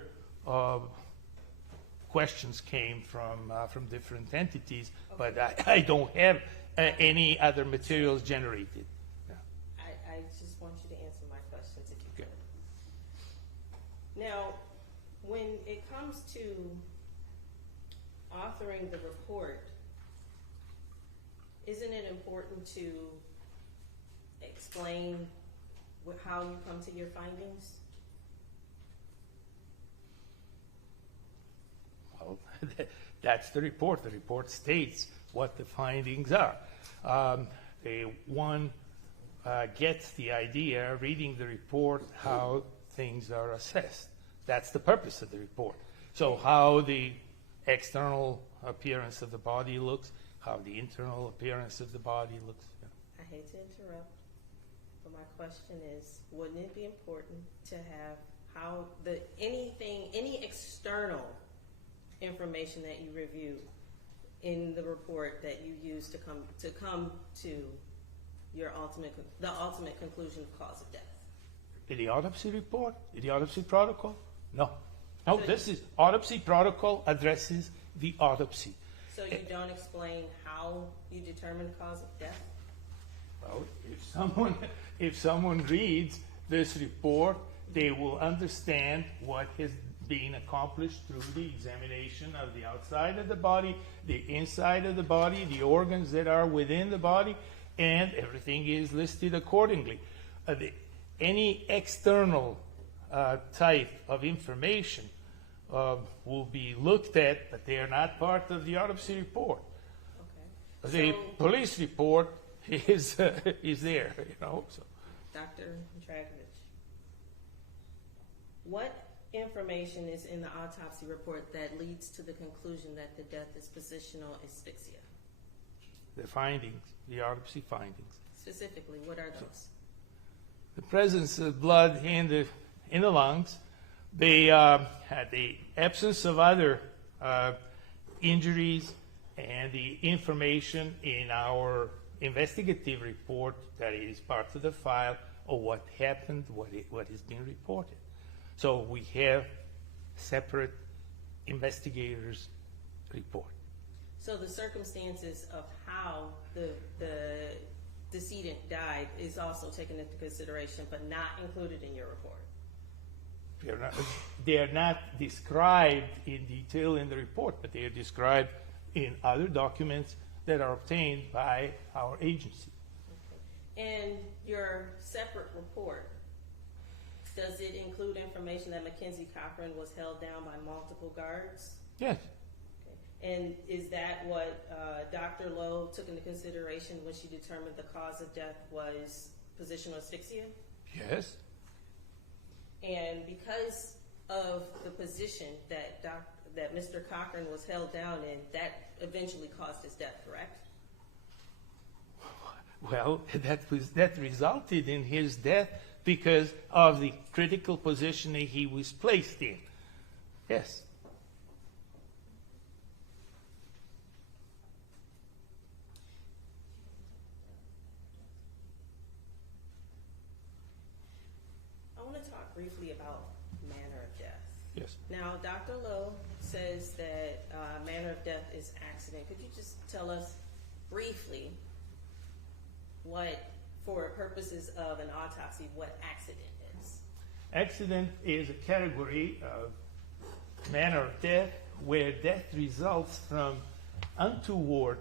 questions came from different entities, but I don't have any other materials generated. Yeah. I just want you to answer my questions if you Okay. could. Now, when it comes to authoring the report, isn't it important to explain how you come to your findings? Well, that's the report. The report states what the findings are. One gets the idea, reading the report, how things are assessed. That's the purpose of the report. So how the external appearance of the body looks, how the internal appearance of the body looks. Yeah. I hate to interrupt, but my question is, wouldn't it be important to have any external information that you review in the report that you use to come to your the ultimate conclusion of cause of death? In the autopsy report? In the autopsy protocol? No. No, So this is autopsy protocol addresses the autopsy. So you don't explain how you determine the cause of death? Well, if someone reads this report, they will understand what has been accomplished through the examination of the outside of the body, the inside of the body, the organs that are within the body, and everything is listed accordingly. Any external type of information will be looked at, but they are not part of the autopsy report. Okay. The police report is there, you know. So. Dr. Dragovich, what information is in the autopsy report that leads to the conclusion that the death is positional asphyxia? The findings, the autopsy findings. Specifically, what are those? the presence of blood in the lungs, the absence of other injuries, and the information in our investigative report that is part of the file of what happened, what is being reported. So we have separate investigators report. So the circumstances of how the decedent died is also taken into consideration, but not included in your report. They are not described in detail in the report, but they are described in other documents that are obtained by our agency. Okay. And your separate report, does it include information that Mackenzie Cochran was held down by multiple guards? Yes. Okay. And is that what Dr. Lowe took into consideration when she determined the cause of death was positional asphyxia? Yes. And because of the position that Mr. Cochran was held down in, that eventually caused his death, correct? Well, that resulted in his death because of the critical position that he was placed in. Yes. I want to talk briefly about manner of death. Yes. Now, Dr. Lowe says that manner of death is accident. Could you just tell us briefly what, for purposes of an autopsy, what accident is? Accident is a category of manner of death where death results from untoward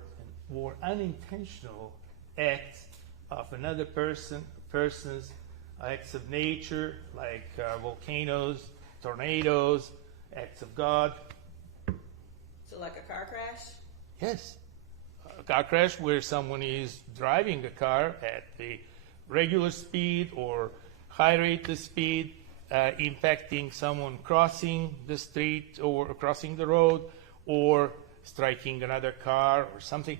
or unintentional acts of another person's acts of nature, like volcanoes, tornadoes, acts of God. So like a car crash? Yes. A car crash where someone is driving a car at the regular speed or high rate of speed, impacting someone crossing the street or crossing the road, or striking another car or something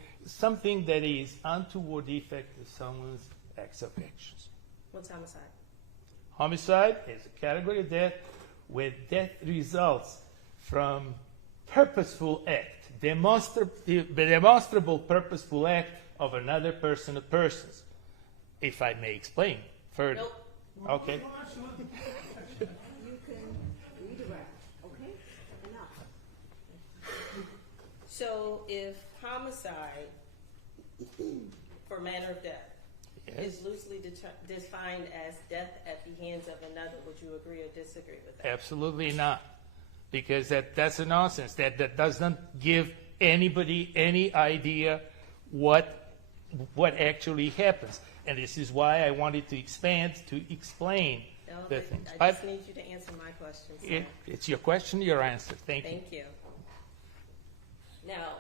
that is untoward effect of someone's acts of actions. What's homicide? Homicide is a category of death where death results from purposeful act, demonstrable purposeful act of another person or persons. If I may explain further. Nope. Okay. You can redirect, okay? Enough. So if homicide for manner of death is loosely defined as death at the hands of another, would you agree or disagree with that? Absolutely not. Because that's a nonsense. That doesn't give anybody any idea what actually happens. And this is why I wanted to expand to explain the things. I just need you to answer my question. So. It's your question, your answer. Thank you. Thank you. Now,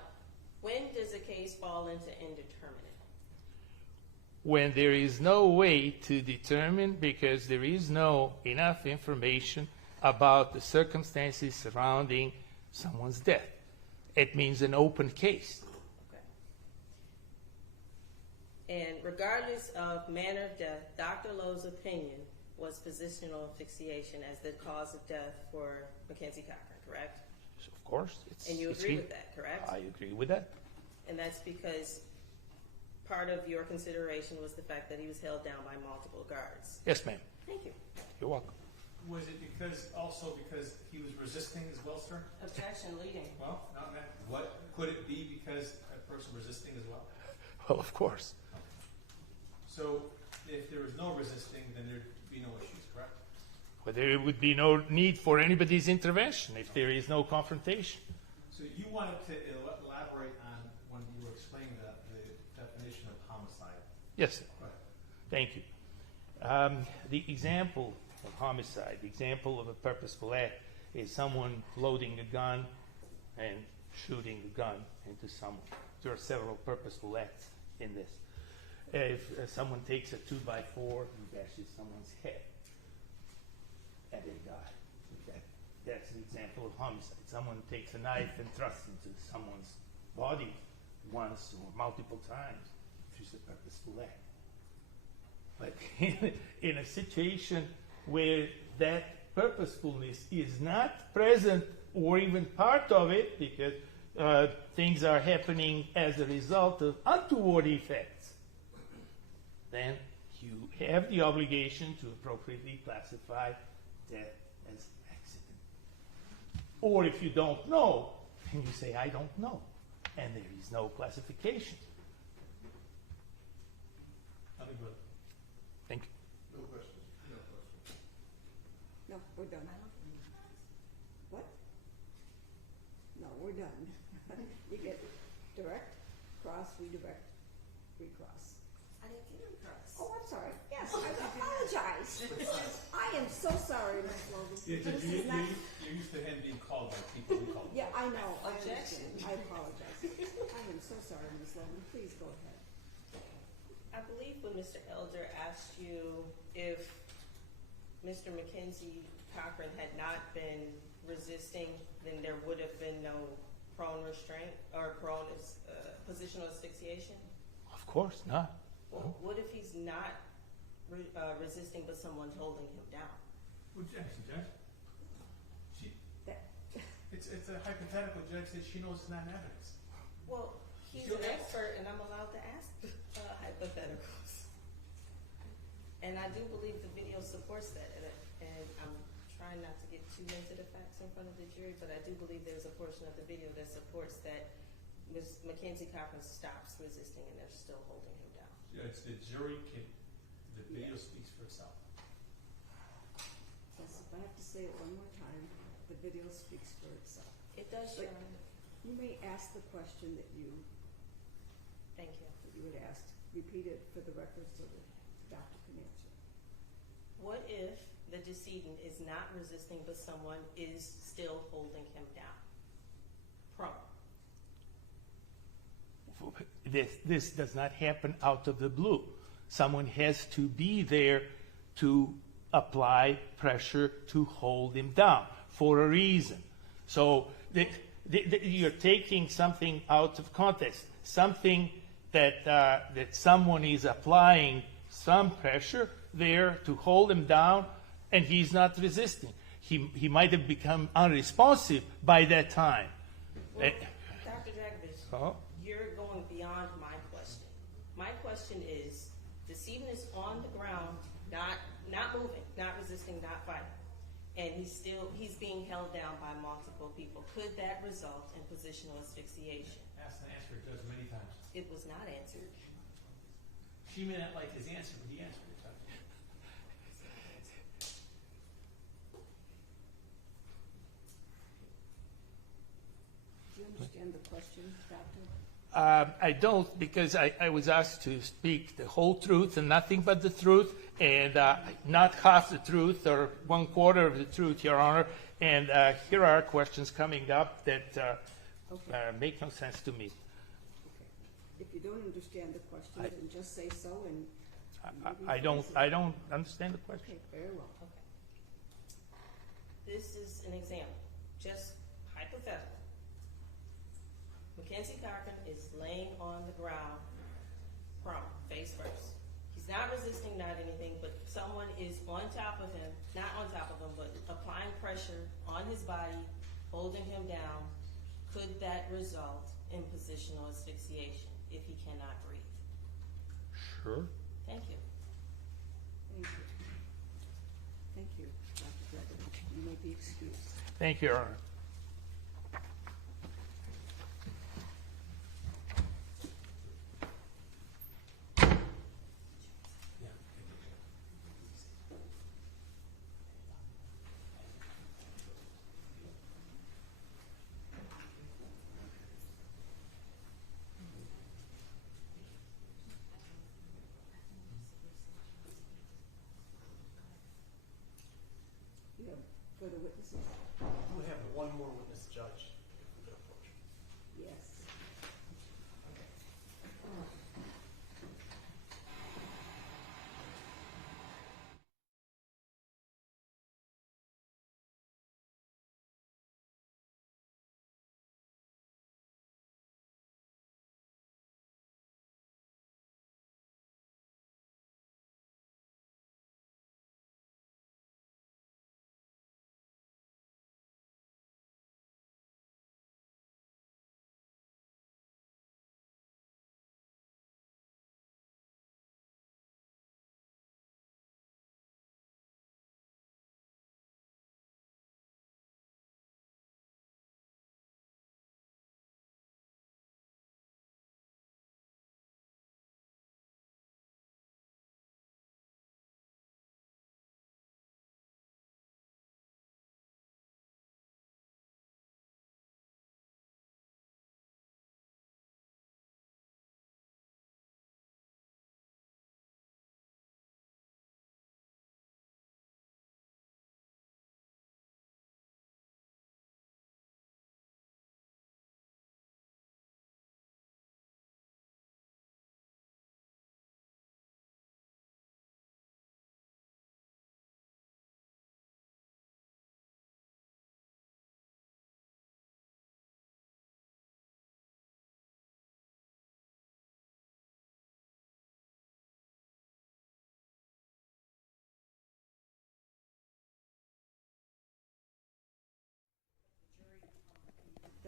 when does a case fall into indeterminate? When there is no way to determine because there is no enough information about the circumstances surrounding someone's death. It means an open case. Okay. And regardless of manner of death, Dr. Lowe's opinion was positional asphyxiation as the cause of death for Mackenzie Cochran, correct? Of course. And you agree with that, correct? I agree with that. And that's because part of your consideration was the fact that he was held down by multiple guards. Yes, ma'am. Thank you. You're welcome. Was it because he was resisting as well, sir? Objection leading. Well, not that. What could it be because a person resisting as well? Well, of course. So if there was no resisting, then there'd be no issues, correct? Well, there would be no need for anybody's intervention if there is no confrontation. So you wanted to elaborate on when you were explaining the definition of homicide. Yes, sir. Right. Thank you. The example of homicide, the example of a purposeful act, is someone loading a gun and shooting a gun into someone. There are several purposeful acts in this. If someone takes a 2x4 and bashes someone's head, and they die. That's an example of homicide. Someone takes a knife and thrusts into someone's body once or multiple times, which is a purposeful act. But in a situation where that purposefulness is not present or even part of it, because things are happening as a result of untoward effects, then you have the obligation to appropriately classify that as accident. Or if you don't know, then you say, I don't know, and there is no classification. Nothing good. Thank you. No questions. No questions. No, we're done. What? No, we're done. You get direct, cross, redirect, recross. I didn't get recross. Oh, I'm sorry. Yes, I apologize. I am so sorry, Ms. Logan. This is not. You're used to him being called by people who call him. Yeah, I know. I Objection. understand. I apologize. I am so sorry, Ms. Logan. Please go ahead. I believe when Mr. Elder asked you if Mr. Mackenzie Cochran had not been resisting, then there would have been no prone restraint or prone positional asphyxiation. Of course not. Well, what if he's not resisting, but someone's holding him down? Objection, Judge. That, It's a hypothetical, Judge, that she knows is not evidence. Well, he's Still an ask. expert, and I'm allowed to ask hypotheticals. And I do believe the video supports that. And I'm trying not to get too into the facts in front of the jury, but I do believe there's a portion of the video that supports that Ms. Mackenzie Cochran stops resisting, and they're still holding him down. Judge, the jury can, the video speaks for itself. yes, if I have to say it one more time, the video speaks for itself. It does, Your Honor. You may ask the question that you Thank you. had asked, repeat it for the record so the doctor can answer. What if the decedent is not resisting, but someone is still holding him down? Prone. This does not happen out of the blue. Someone has to be there to apply pressure to hold him down for a reason. So you're taking something out of context, something that someone is applying some pressure there to hold him down, and he's not resisting. He might have become unresponsive by that time. Well, Dr. Dragovich, Oh. you're going beyond my question. My question is, decedent is on the ground, not moving, not resisting, not fighting, and he's being held down by multiple people. Could that result in positional asphyxiation? Asked and answered, Judge, many times. It was not answered. She may not like his answer, but he answered it, Judge. Do you understand the question, doctor? I don't, because I was asked to speak the whole truth and nothing but the truth, and not half the truth or 1/4 of the truth, Your Honor. And here are questions coming up that make no sense to me. Okay. If you don't understand the question, then just say so and. I don't understand the question. Okay, very well. Okay. This is an example, just hypothetical. Mackenzie Cochran is laying on the ground, prone, face first. He's not resisting, not anything, but someone is on top of him, not on top of him, but applying pressure on his body, holding him down. Could that result in positional asphyxiation if he cannot breathe? Sure. Thank you. Thank you. Thank you, Dr. Dragovich. You may be excused. Thank you, Your Honor. You have further witnesses? We have one more witness, Judge. Yes.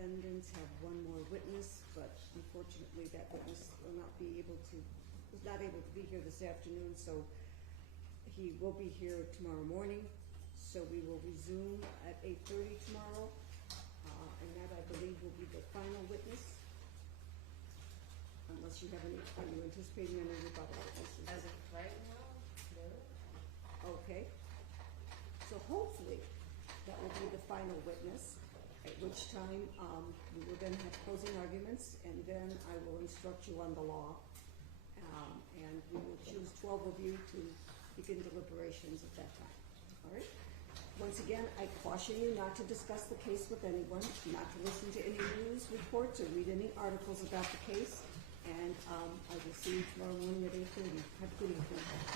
defendants have one more witness, but unfortunately that witness will not be able to, was not able to be here this afternoon, so he will be here tomorrow morning. So we will resume at 8:30 tomorrow, and that I believe will be the final witness. Unless you have any, are you anticipating any rebuttal witnesses? As of right now, no. Okay. So hopefully, that will be the final witness, at which time, we will then have closing arguments, and then I will instruct you on the law. And we will choose 12 of you to begin deliberations at that time. All right? Once again, I caution you not to discuss the case with anyone, not to listen to any news reports or read any articles about the case. And I will see you tomorrow morning at 8:30. Have a good evening.